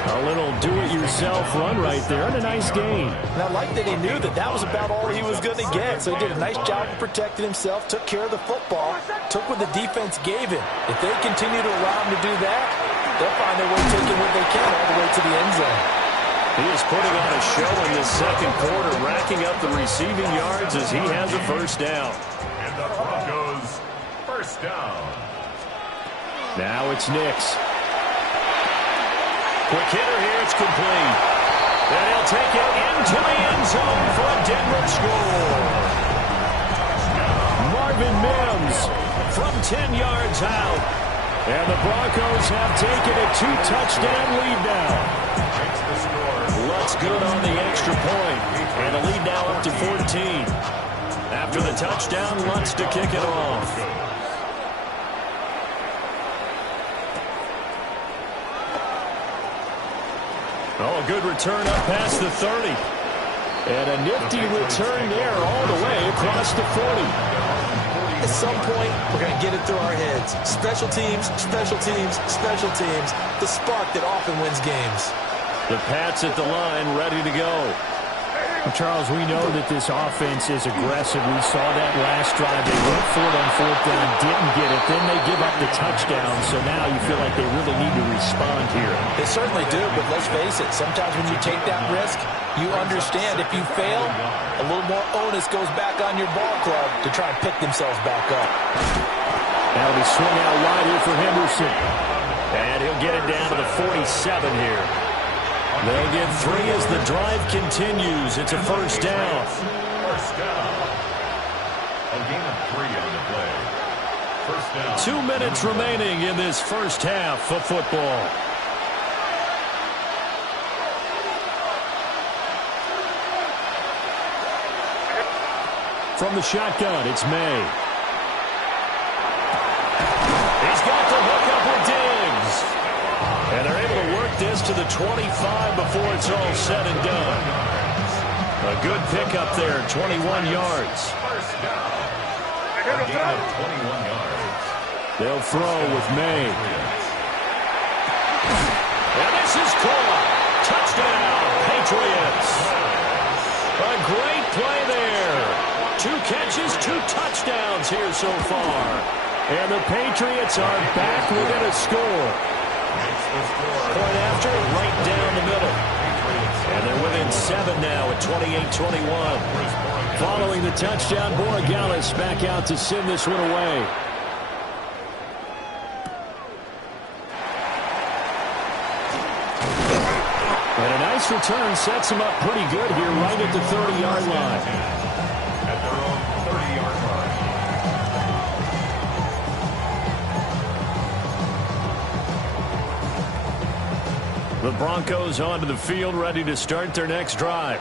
A little do-it-yourself run right there and a nice gain. And I like that he knew that that was about all he was going to get. So he did a nice job of protecting himself, took care of the football, took what the defense gave him. If they continue to allow him to do that, they'll find their way taking what they can all the way to the end zone. He is putting on a show in this 2nd quarter, racking up the receiving yards as he has a first down. And the Broncos, first down. Now it's Nix. Quick hitter here, it's complete. And he'll take it into the end zone for a Denver score. Marvin Mims from 10 yards out. And the Broncos have taken a 2-touchdown lead now. Lutz good on the extra point. And a lead now up to 14. After the touchdown, Lutz to kick it off. Oh, a good return up past the 30. And a nifty return there all the way across the 40. At some point, we're going to get it through our heads. Special teams, special teams, special teams. The spark that often wins games. The Pats at the line, ready to go. Well, Charles, we know that this offense is aggressive. We saw that last drive. They went for it on 4th down, didn't get it. Then they give up the touchdown. So now you feel like they really need to respond here. They certainly do, but let's face it. Sometimes when you take that risk, you understand if you fail, a little more onus goes back on your ball club to try and pick themselves back up. That'll be swung out wide here for Henderson. And he'll get it down to the 47 here. They'll get 3 as the drive continues. It's a first down. First down. A gain of 3 on the play. First down. 2 minutes remaining in this first half of football. From the shotgun, it's May. He's got the hookup with Diggs. And they're able to work this to the 25 before it's all said and done. A good pickup there, 21 yards. First down. A gain of 21 yards. They'll throw with May. And this is caught. Touchdown, Patriots. A great play there. 2 catches, 2 touchdowns here so far. And the Patriots are back within a score. Point after, right down the middle. And they're within 7 now at 28-21. Following the touchdown, Borregales back out to send this one away. And a nice return sets him up pretty good here right at the 30-yard line. At their own 30-yard line. The Broncos onto the field, ready to start their next drive.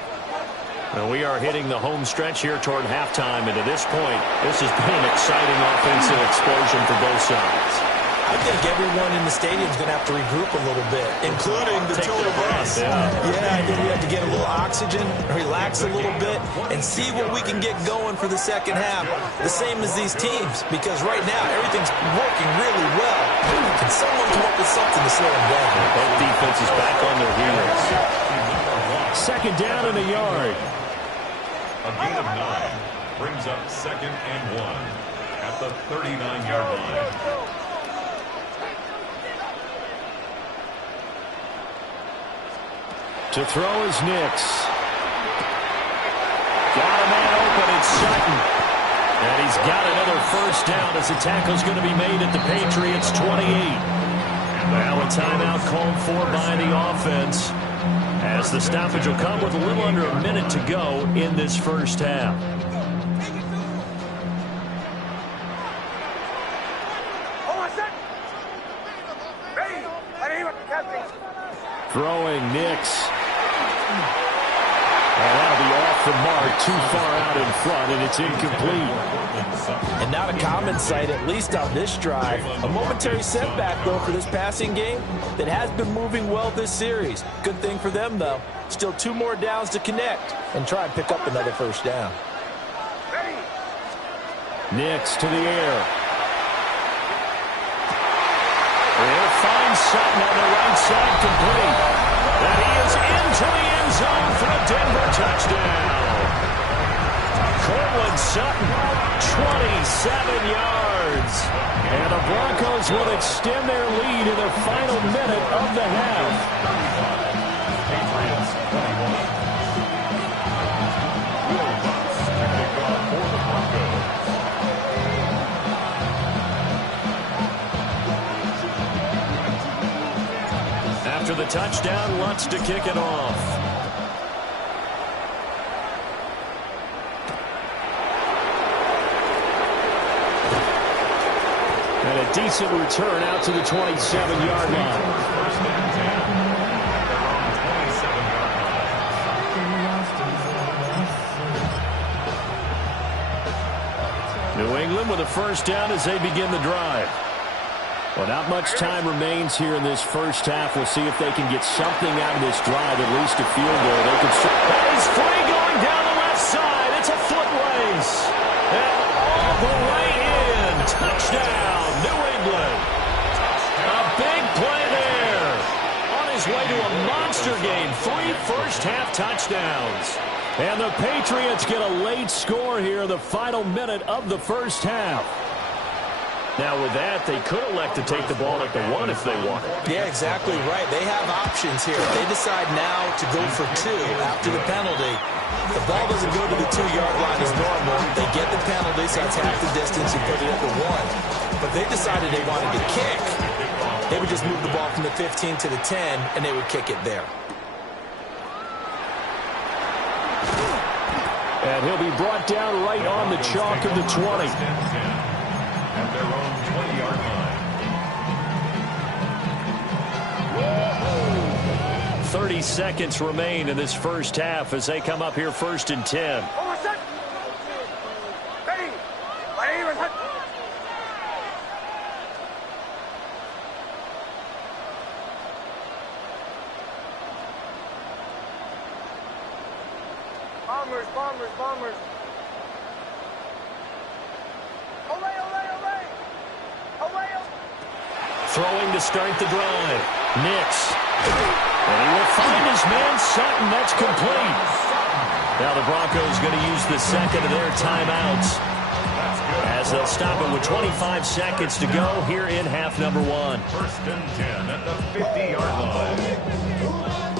And we are hitting the home stretch here toward halftime. And to this point, this has been an exciting offensive explosion for both sides. I think everyone in the stadium is going to have to regroup a little bit, including the two of us. Yeah, I think we have to get a little oxygen, relax a little bit, and see what we can get going for the second half. The same as these teams, because right now everything's working really well. Can someone come up with something to slow them down? Both defenses back on their heels. Second down and a yard. A gain of 9 brings up 2nd and 1 at the 39-yard line. To throw is Nix. Got a man open, it's Sutton. And he's got another first down as the tackle's going to be made at the Patriots 28. Now a timeout called for by the offense, as the stoppage will come with a little under a minute to go in this first half. Throwing Nix. And that'll be off the mark, too far out in front, and it's incomplete. And not a common sight, at least on this drive. A momentary setback, though, for this passing game that has been moving well this series. Good thing for them, though. Still 2 more downs to connect and try and pick up another first down. Nix to the air. They'll find Sutton on the right side complete. And he is into the end zone for a Denver touchdown. Cortland Sutton, 27 yards. And the Broncos will extend their lead in the final minute of the half. Patriots 21. Will Butts to kick off for the Broncos. After the touchdown, Lutz to kick it off. And a decent return out to the 27-yard line. First and 10. They're on the 27-yard line. New England with a first down as they begin the drive. Well, not much time remains here in this first half. We'll see if they can get something out of this drive, at least a field goal. They can. That is free going down the left side. It's a foot race. And all the way in. Touchdown, New England. A big play there. On his way to a monster game. 3 first-half touchdowns. And the Patriots get a late score here in the final minute of the first half. Now with that, they could elect to take the ball at the 1 if they want it. Yeah, exactly right. They have options here. If they decide now to go for 2 after the penalty, the ball doesn't go to the 2-yard line as normal. They get the penalty, so that's half the distance. You put it at the 1. But they decided they wanted to kick. They would just move the ball from the 15 to the 10, and they would kick it there. And he'll be brought down right on the chalk of the 20. At their own 20-yard line. 30 seconds remain in this first half as they come up here 1st and 10. Bombers. Throwing to start the drive. Nix. And he will find his man Sutton. That's complete. Now the Broncos going to use the second of their timeouts as they'll stop it with 25 seconds to go here in half number 1. 1st and 10 at the 50-yard line.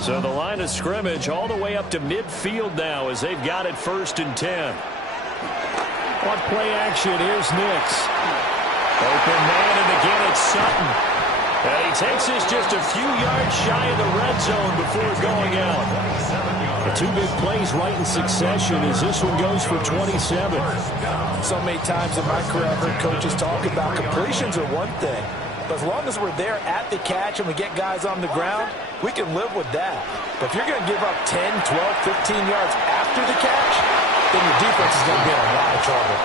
So the line of scrimmage all the way up to midfield now as they've got it 1st and 10. On play action, here's Nix. Open man, and again it's Sutton. And he takes this just a few yards shy of the red zone before going out. The 2 big plays right in succession as this one goes for 27. So many times in my career I've heard coaches talk about completions are one thing. But as long as we're there at the catch and we get guys on the ground, we can live with that. But if you're going to give up 10, 12, 15 yards after the catch, then your defense is going to be in a lot of trouble.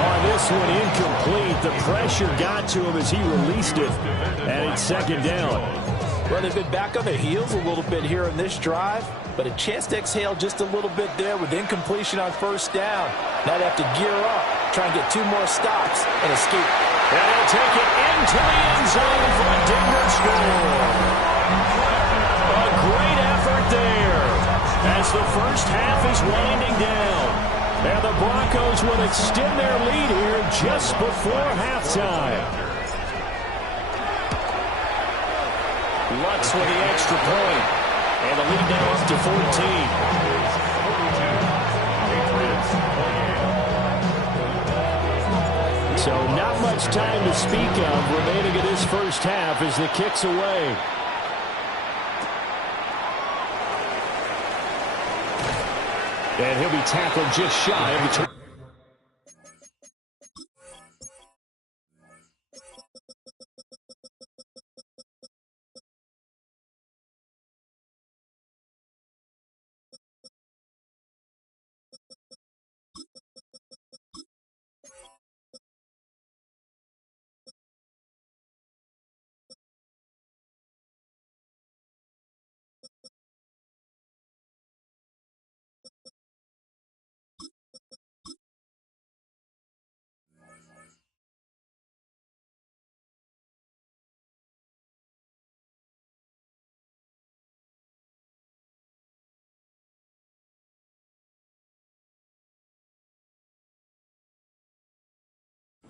On this one, incomplete. The pressure got to him as he released it. And it's 2nd down. Well, they've been back on their heels a little bit here in this drive, but a chance to exhale just a little bit there with incompletion on 1st down. Now they have to gear up, try and get 2 more stops and escape. And he'll take it into the end zone for a Denver score. A great effort there as the first half is winding down. And the Broncos will extend their lead here just before halftime. Lutz with the extra point. And the lead now up to 14. So not much time to speak of remaining in this first half as the kick's away. And he'll be tackled just shy of the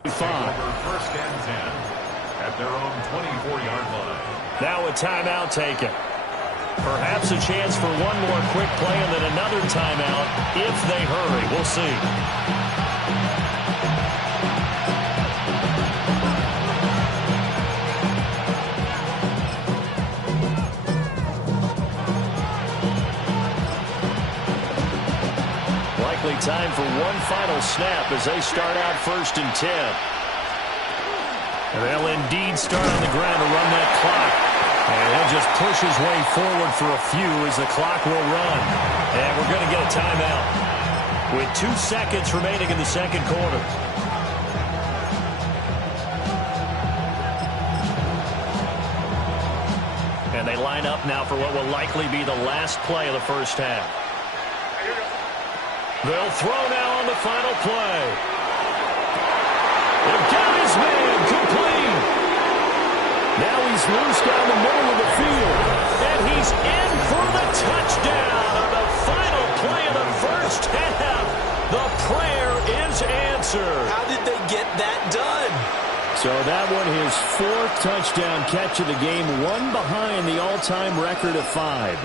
Over 1st and 10 at their own 24-yard line. Now a timeout taken. Perhaps a chance for one more quick play and then another timeout if they hurry. We'll see. Likely time for one final snap as they start out 1st and 10. And they'll indeed start on the ground to run that clock. And he'll just push his way forward for a few as the clock will run. And we're going to get a timeout with 2 seconds remaining in the 2nd quarter. And they line up now for what will likely be the last play of the first half. They'll throw now on the final play. They've got his man complete. Now he's loose down the middle of the field. And he's in for the touchdown on the final play of the first first half. The prayer is answered. How did they get that done? So that one, his 4th touchdown catch of the game, one behind the all-time record of 5.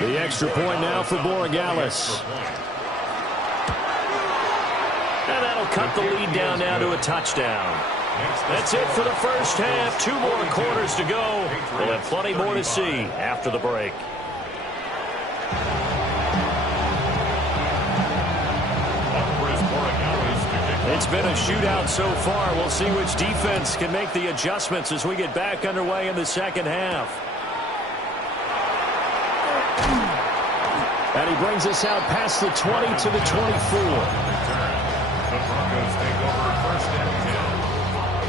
The extra point now for Borregales. And that'll cut the lead down now to a touchdown. That's it for the first half. 2 more quarters to go. We'll have plenty more to see after the break. It's been a shootout so far. We'll see which defense can make the adjustments as we get back underway in the second half. And he brings us out past the 20 to the 24. The Broncos take over first and 10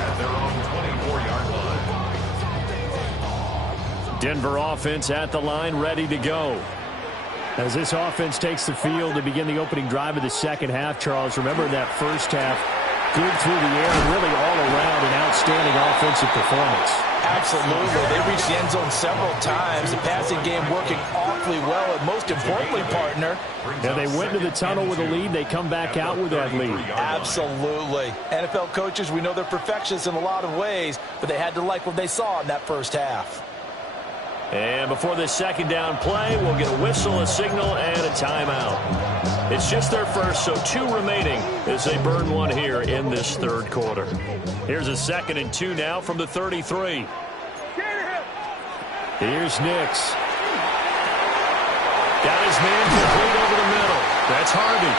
at their own 24-yard line. Denver offense at the line, ready to go. As this offense takes the field to begin the opening drive of the second half, Charles, remember in that first half, good through the air and really all around an outstanding offensive performance. Absolutely. They reached the end zone several times. The passing game working awfully well. And most importantly, partner, and they went to the tunnel with a lead. They come back out with that lead. Absolutely. NFL coaches, we know they're perfectionists in a lot of ways, but they had to like what they saw in that first half. And before this second down play, we'll get a whistle, a signal, and a timeout. It's just their first, so 2 remaining as they burn one here in this third quarter. Here's a 2nd and 2 now from the 33. Here's Nix. Got his man complete over the middle. That's Harvey.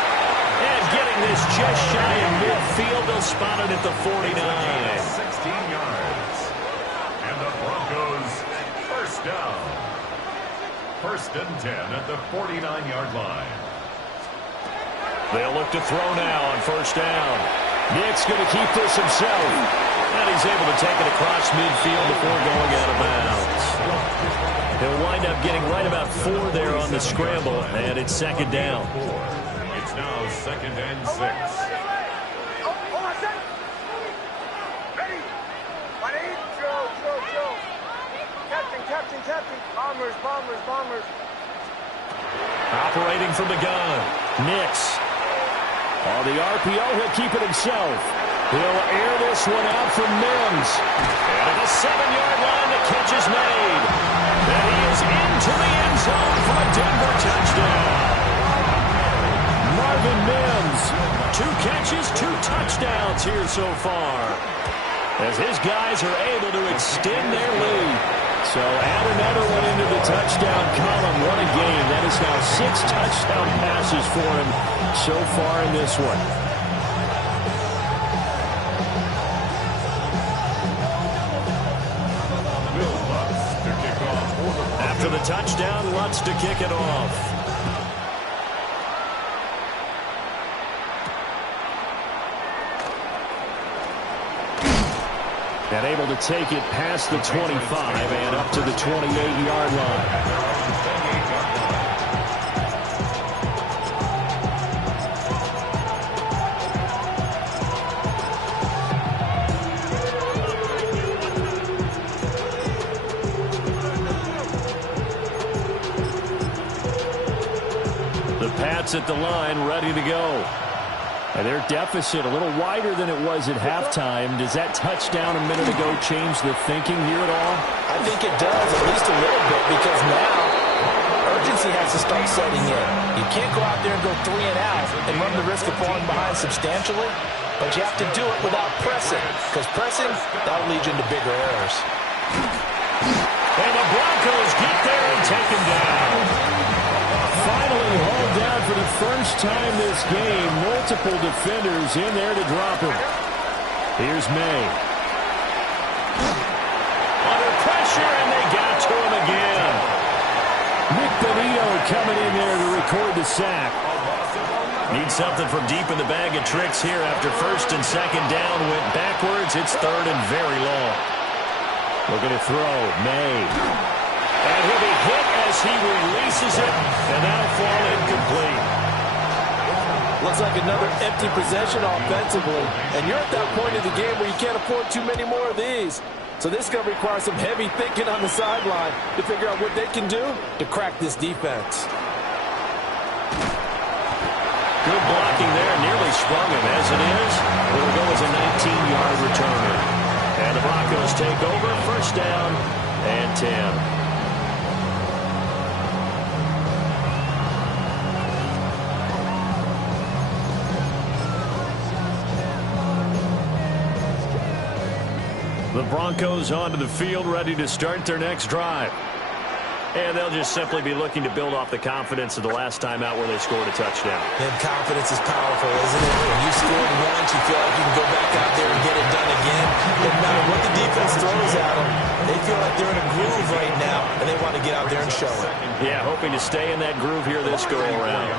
And getting this just shy of midfield. They'll spot it at the 49. 16 yards. And the Broncos first down. First and 10 at the 49-yard line. They'll look to throw now on first down. Nick's going to keep this himself. And he's able to take it across midfield before going out of bounds. He'll wind up getting right about 4 there on the scramble, and it's second down. It's now 2nd and 6. Ready? Chill. Captain. Bombers. Operating from the gun. Nix. On the RPO, he'll keep it himself. He'll air this one out from Mims. And at the 7-yard line, the catch is made. And he is into the end zone for a Denver touchdown. Marvin Mims, 2 catches, 2 touchdowns here so far, as his guys are able to extend their lead. So add another one into the touchdown column. What a game. That is now 6 touchdown passes for him so far in this one. After the touchdown, Lutz to kick it off. And able to take it past the 25 and up to the 28-yard line. The Pats at the line, ready to go. And their deficit a little wider than it was at halftime. Does that touchdown a minute ago change the thinking here at all? I think it does, at least a little bit, because now urgency has to start setting in. You can't go out there and go 3 and out and run the risk of falling behind substantially, but you have to do it without pressing, because pressing, that'll lead you into bigger errors. And the Broncos get there and take him down. Finally hauled down for the first time this game. Multiple defenders in there to drop him. Here's May. Under pressure, and they got to him again. Nick Benito coming in there to record the sack. Need something from deep in the bag of tricks here after first and second down. Went backwards. It's third and very long. Looking to throw. May. And he'll be hit as he releases it, and that'll fall incomplete. Looks like another empty possession offensively. And you're at that point in the game where you can't afford too many more of these. So this is going to require some heavy thinking on the sideline to figure out what they can do to crack this defense. Good blocking there. Nearly sprung him. As it is, it'll go as a 19-yard return. And the Broncos take over. First down and 10. The Broncos onto the field, ready to start their next drive. And they'll just simply be looking to build off the confidence of the last time out where they scored a touchdown. And confidence is powerful, isn't it? When you scored once, you feel like you can go back out there and get it done again. No matter what the defense throws at them, they feel like they're in a groove right now, and they want to get out there and show it. Yeah, hoping to stay in that groove here this go-around.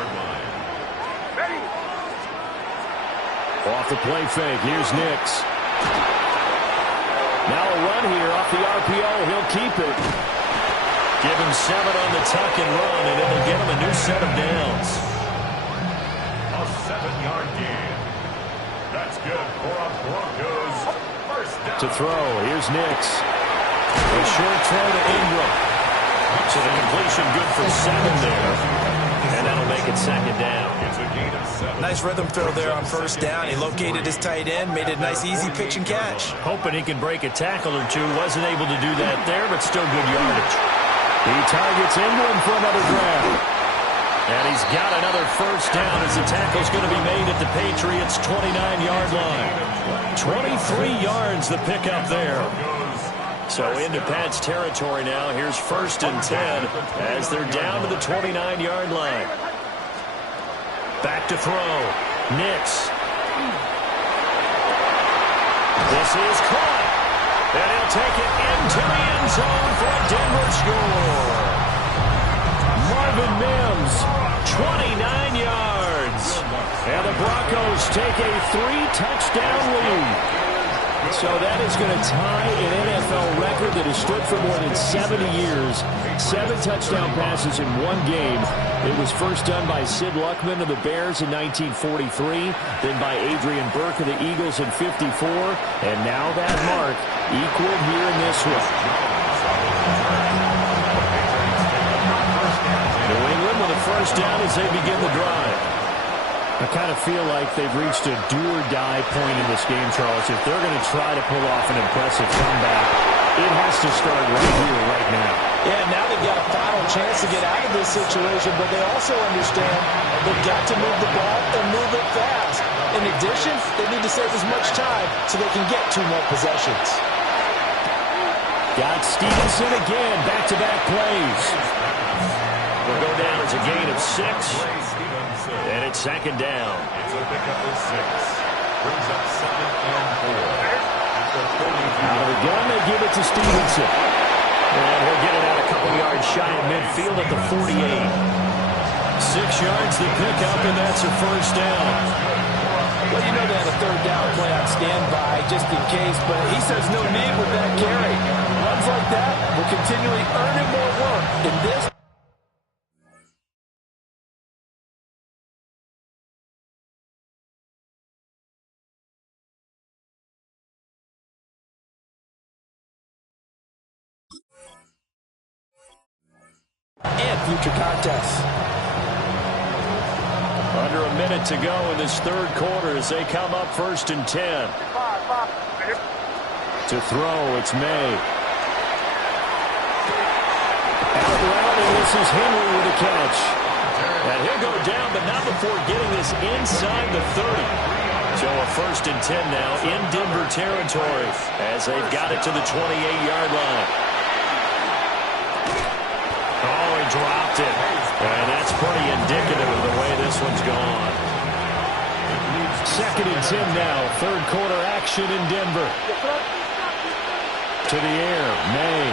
Off the play fake, here's Nix. Now a run here off the RPO. He'll keep it. Give him 7 on the tuck and run, and it'll get him a new set of downs. A 7-yard gain. That's good for a Broncos first down. To throw, here's Nix. A short throw to Ingram. So the completion good for 7 there. And that'll make it second down. It's a gain of 7. Nice rhythm throw there on first down. He located his tight end, made it a nice easy pitch and catch. Hoping he can break a tackle or two. Wasn't able to do that there, but still good yardage. He targets Ingram for another grab. And he's got another first down as the tackle's going to be made at the Patriots' 29-yard line. 23 yards the pickup there. So into Pat's territory now. Here's first and 10 as they're down to the 29-yard line. Back to throw. Nix. This is caught. And he'll take it into the end zone for a Denver score. Marvin Mims, 29 yards. And the Broncos take a 3-touchdown lead. So that is going to tie an NFL record that has stood for more than 70 years. 7 touchdown passes in one game. It was first done by Sid Luckman of the Bears in 1943, then by Adrian Burke of the Eagles in 54, and now that mark equaled here in this one. New England with a first down as they begin the drive. I kind of feel like they've reached a do-or-die point in this game, Charles. If they're going to try to pull off an impressive comeback, it has to start right here, right now. Yeah, now they've got a final chance to get out of this situation, but they also understand they've got to move the ball and move it fast. In addition, they need to save as much time so they can get 2 more possessions. Got Stevenson again, back-to-back plays. Will go down as a gain of 6. And it's second down. It's a pickup of 6. Brings up 2nd and 4. Out of the gun, they give it to Stevenson. And he'll get it out a couple yards shy of midfield at the 48. 6 yards the pickup, and that's a first down. Well, you know they had a 3rd down play on standby just in case, but he says no need with that carry. Runs like that will continually earn him more work in this. And future contests. Under a minute to go in this 3rd quarter as they come up first and 10. To throw, it's May. Out route, and this is Henry with a catch. And he'll go down, but not before getting this inside the 30. So a first and 10 now in Denver territory as they've got it to the 28-yard line. Oh, he dropped it. And that's pretty indicative of the way this one's gone. 2nd and 10 now. 3rd quarter action in Denver. To the air, May.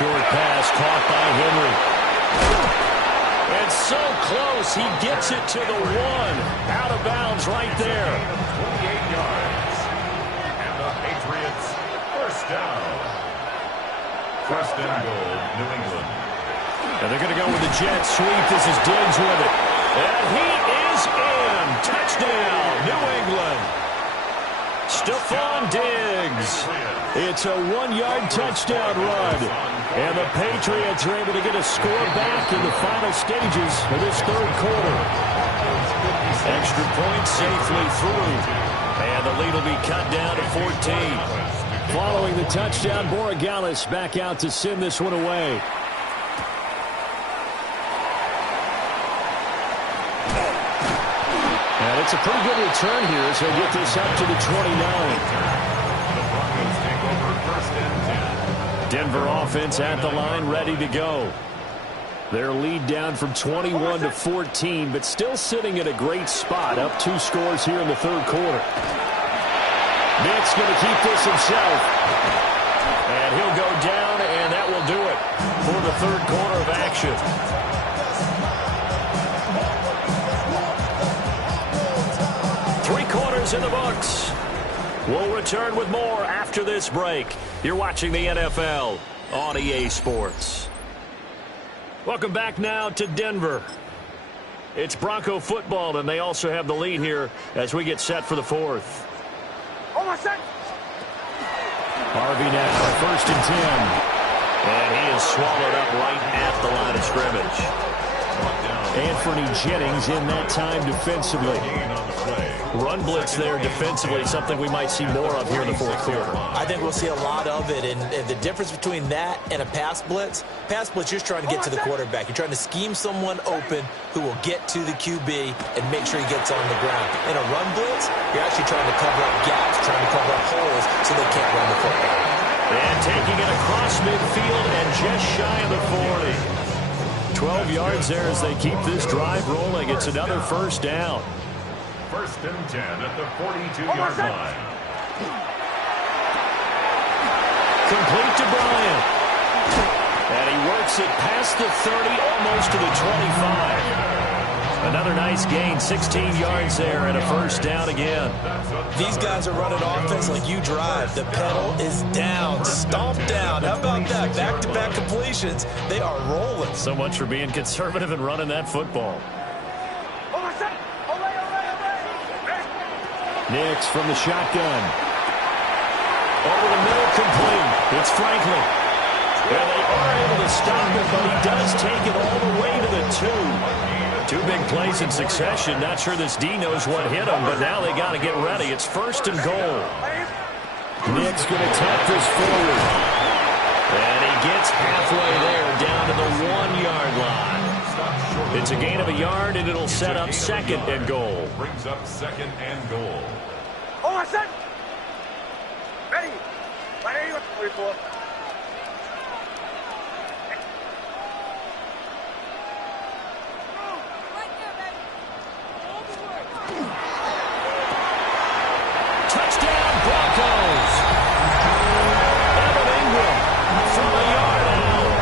Short pass caught by Henry. And so close, he gets it to the 1. Out of bounds right there. 28 yards. And the Patriots first down. First and goal, New England. And they're going to go with the jet sweep. This is Diggs with it. And he is in. Touchdown, New England. Stephon Diggs. It's a 1-yard touchdown run. And the Patriots are able to get a score back in the final stages of this third quarter. Extra point safely through. And the lead will be cut down to 14. Following the touchdown, Borregales back out to send this one away. And it's a pretty good return here as they get this up to the 29. Denver offense at the line, ready to go. Their lead down from 21 to 14, but still sitting at a great spot, up 2 scores here in the third quarter. Nick's going to keep this himself. And he'll go down, and that will do it for the third quarter of action. Three quarters in the books. We'll return with more after this break. You're watching the NFL on EA Sports. Welcome back now to Denver. It's Bronco football, and they also have the lead here as we get set for the fourth. Harvey now, 1st and 10. And he is swallowed up right at the line of scrimmage. Anthony Jennings in that time defensively. Run blitz there defensively, something we might see more of here in the fourth quarter. I think we'll see a lot of it, and the difference between that and a pass blitz, you're just trying to get to the quarterback. You're trying to scheme someone open who will get to the QB and make sure he gets on the ground. In a run blitz, you're actually trying to cover up gaps, trying to cover up holes so they can't run the football. And taking it across midfield and just shy of the 40. 12 yards there as they keep this drive rolling. It's another first down. 1st and 10 at the 42-yard line. Complete to Bryant. And he works it past the 30, almost to the 25. Another nice gain, 16 yards there, and a first down again. These guys are running offense like you drive. The pedal is down, stomp down. How about that? Back-to-back completions. They are rolling. So much for being conservative and running that football. Nix from the shotgun. Over the middle, complete. It's Franklin. And they are able to stop it, but he does take it all the way to the 2. 2 big plays in succession. Not sure this D knows what hit him, but now they got to get ready. It's 1st and goal. Nix going to tap this forward. And he gets halfway there, down to the 1-yard line. It's a gain of a yard, and it'll set up 2nd and goal. Brings up 2nd and goal. Ready. Touchdown, Broncos. Evan Ingram from a yard out.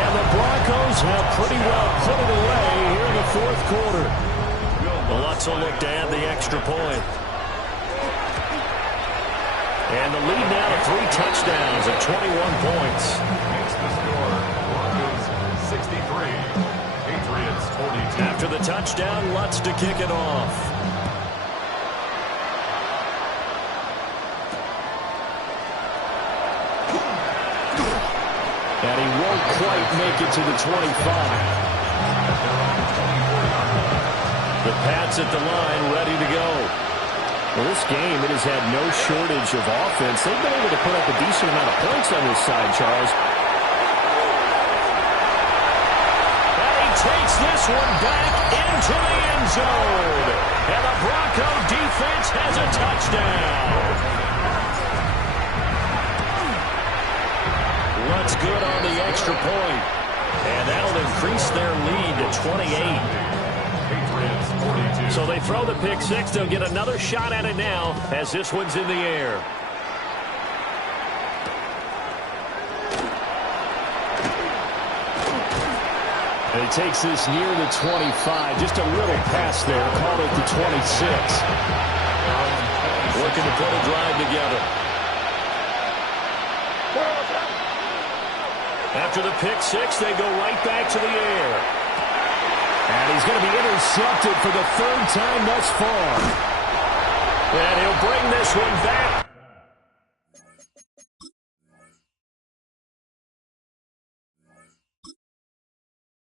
And the Broncos have pretty well put it away here in the fourth quarter. Well, let's look to add the extra point. And the lead now to 3 touchdowns at 21 points. Makes the score. Broncos 63. Patriots 42. After the touchdown, Lutz to kick it off. And he won't quite make it to the 25. The Pats at the line, ready to go. Well, this game, it has had no shortage of offense. They've been able to put up a decent amount of points on this side, Charles. And he takes this one back into the end zone. And the Bronco defense has a touchdown. What's good on the extra point. And that'll increase their lead to 28. So they throw the pick 6. They'll get another shot at it now as this one's in the air. And he takes this near the 25. Just a little pass there. Call it the 26. Looking to put a drive together. After the pick 6, they go right back to the air. And is going to be intercepted for the third time thus far. And he'll bring this one back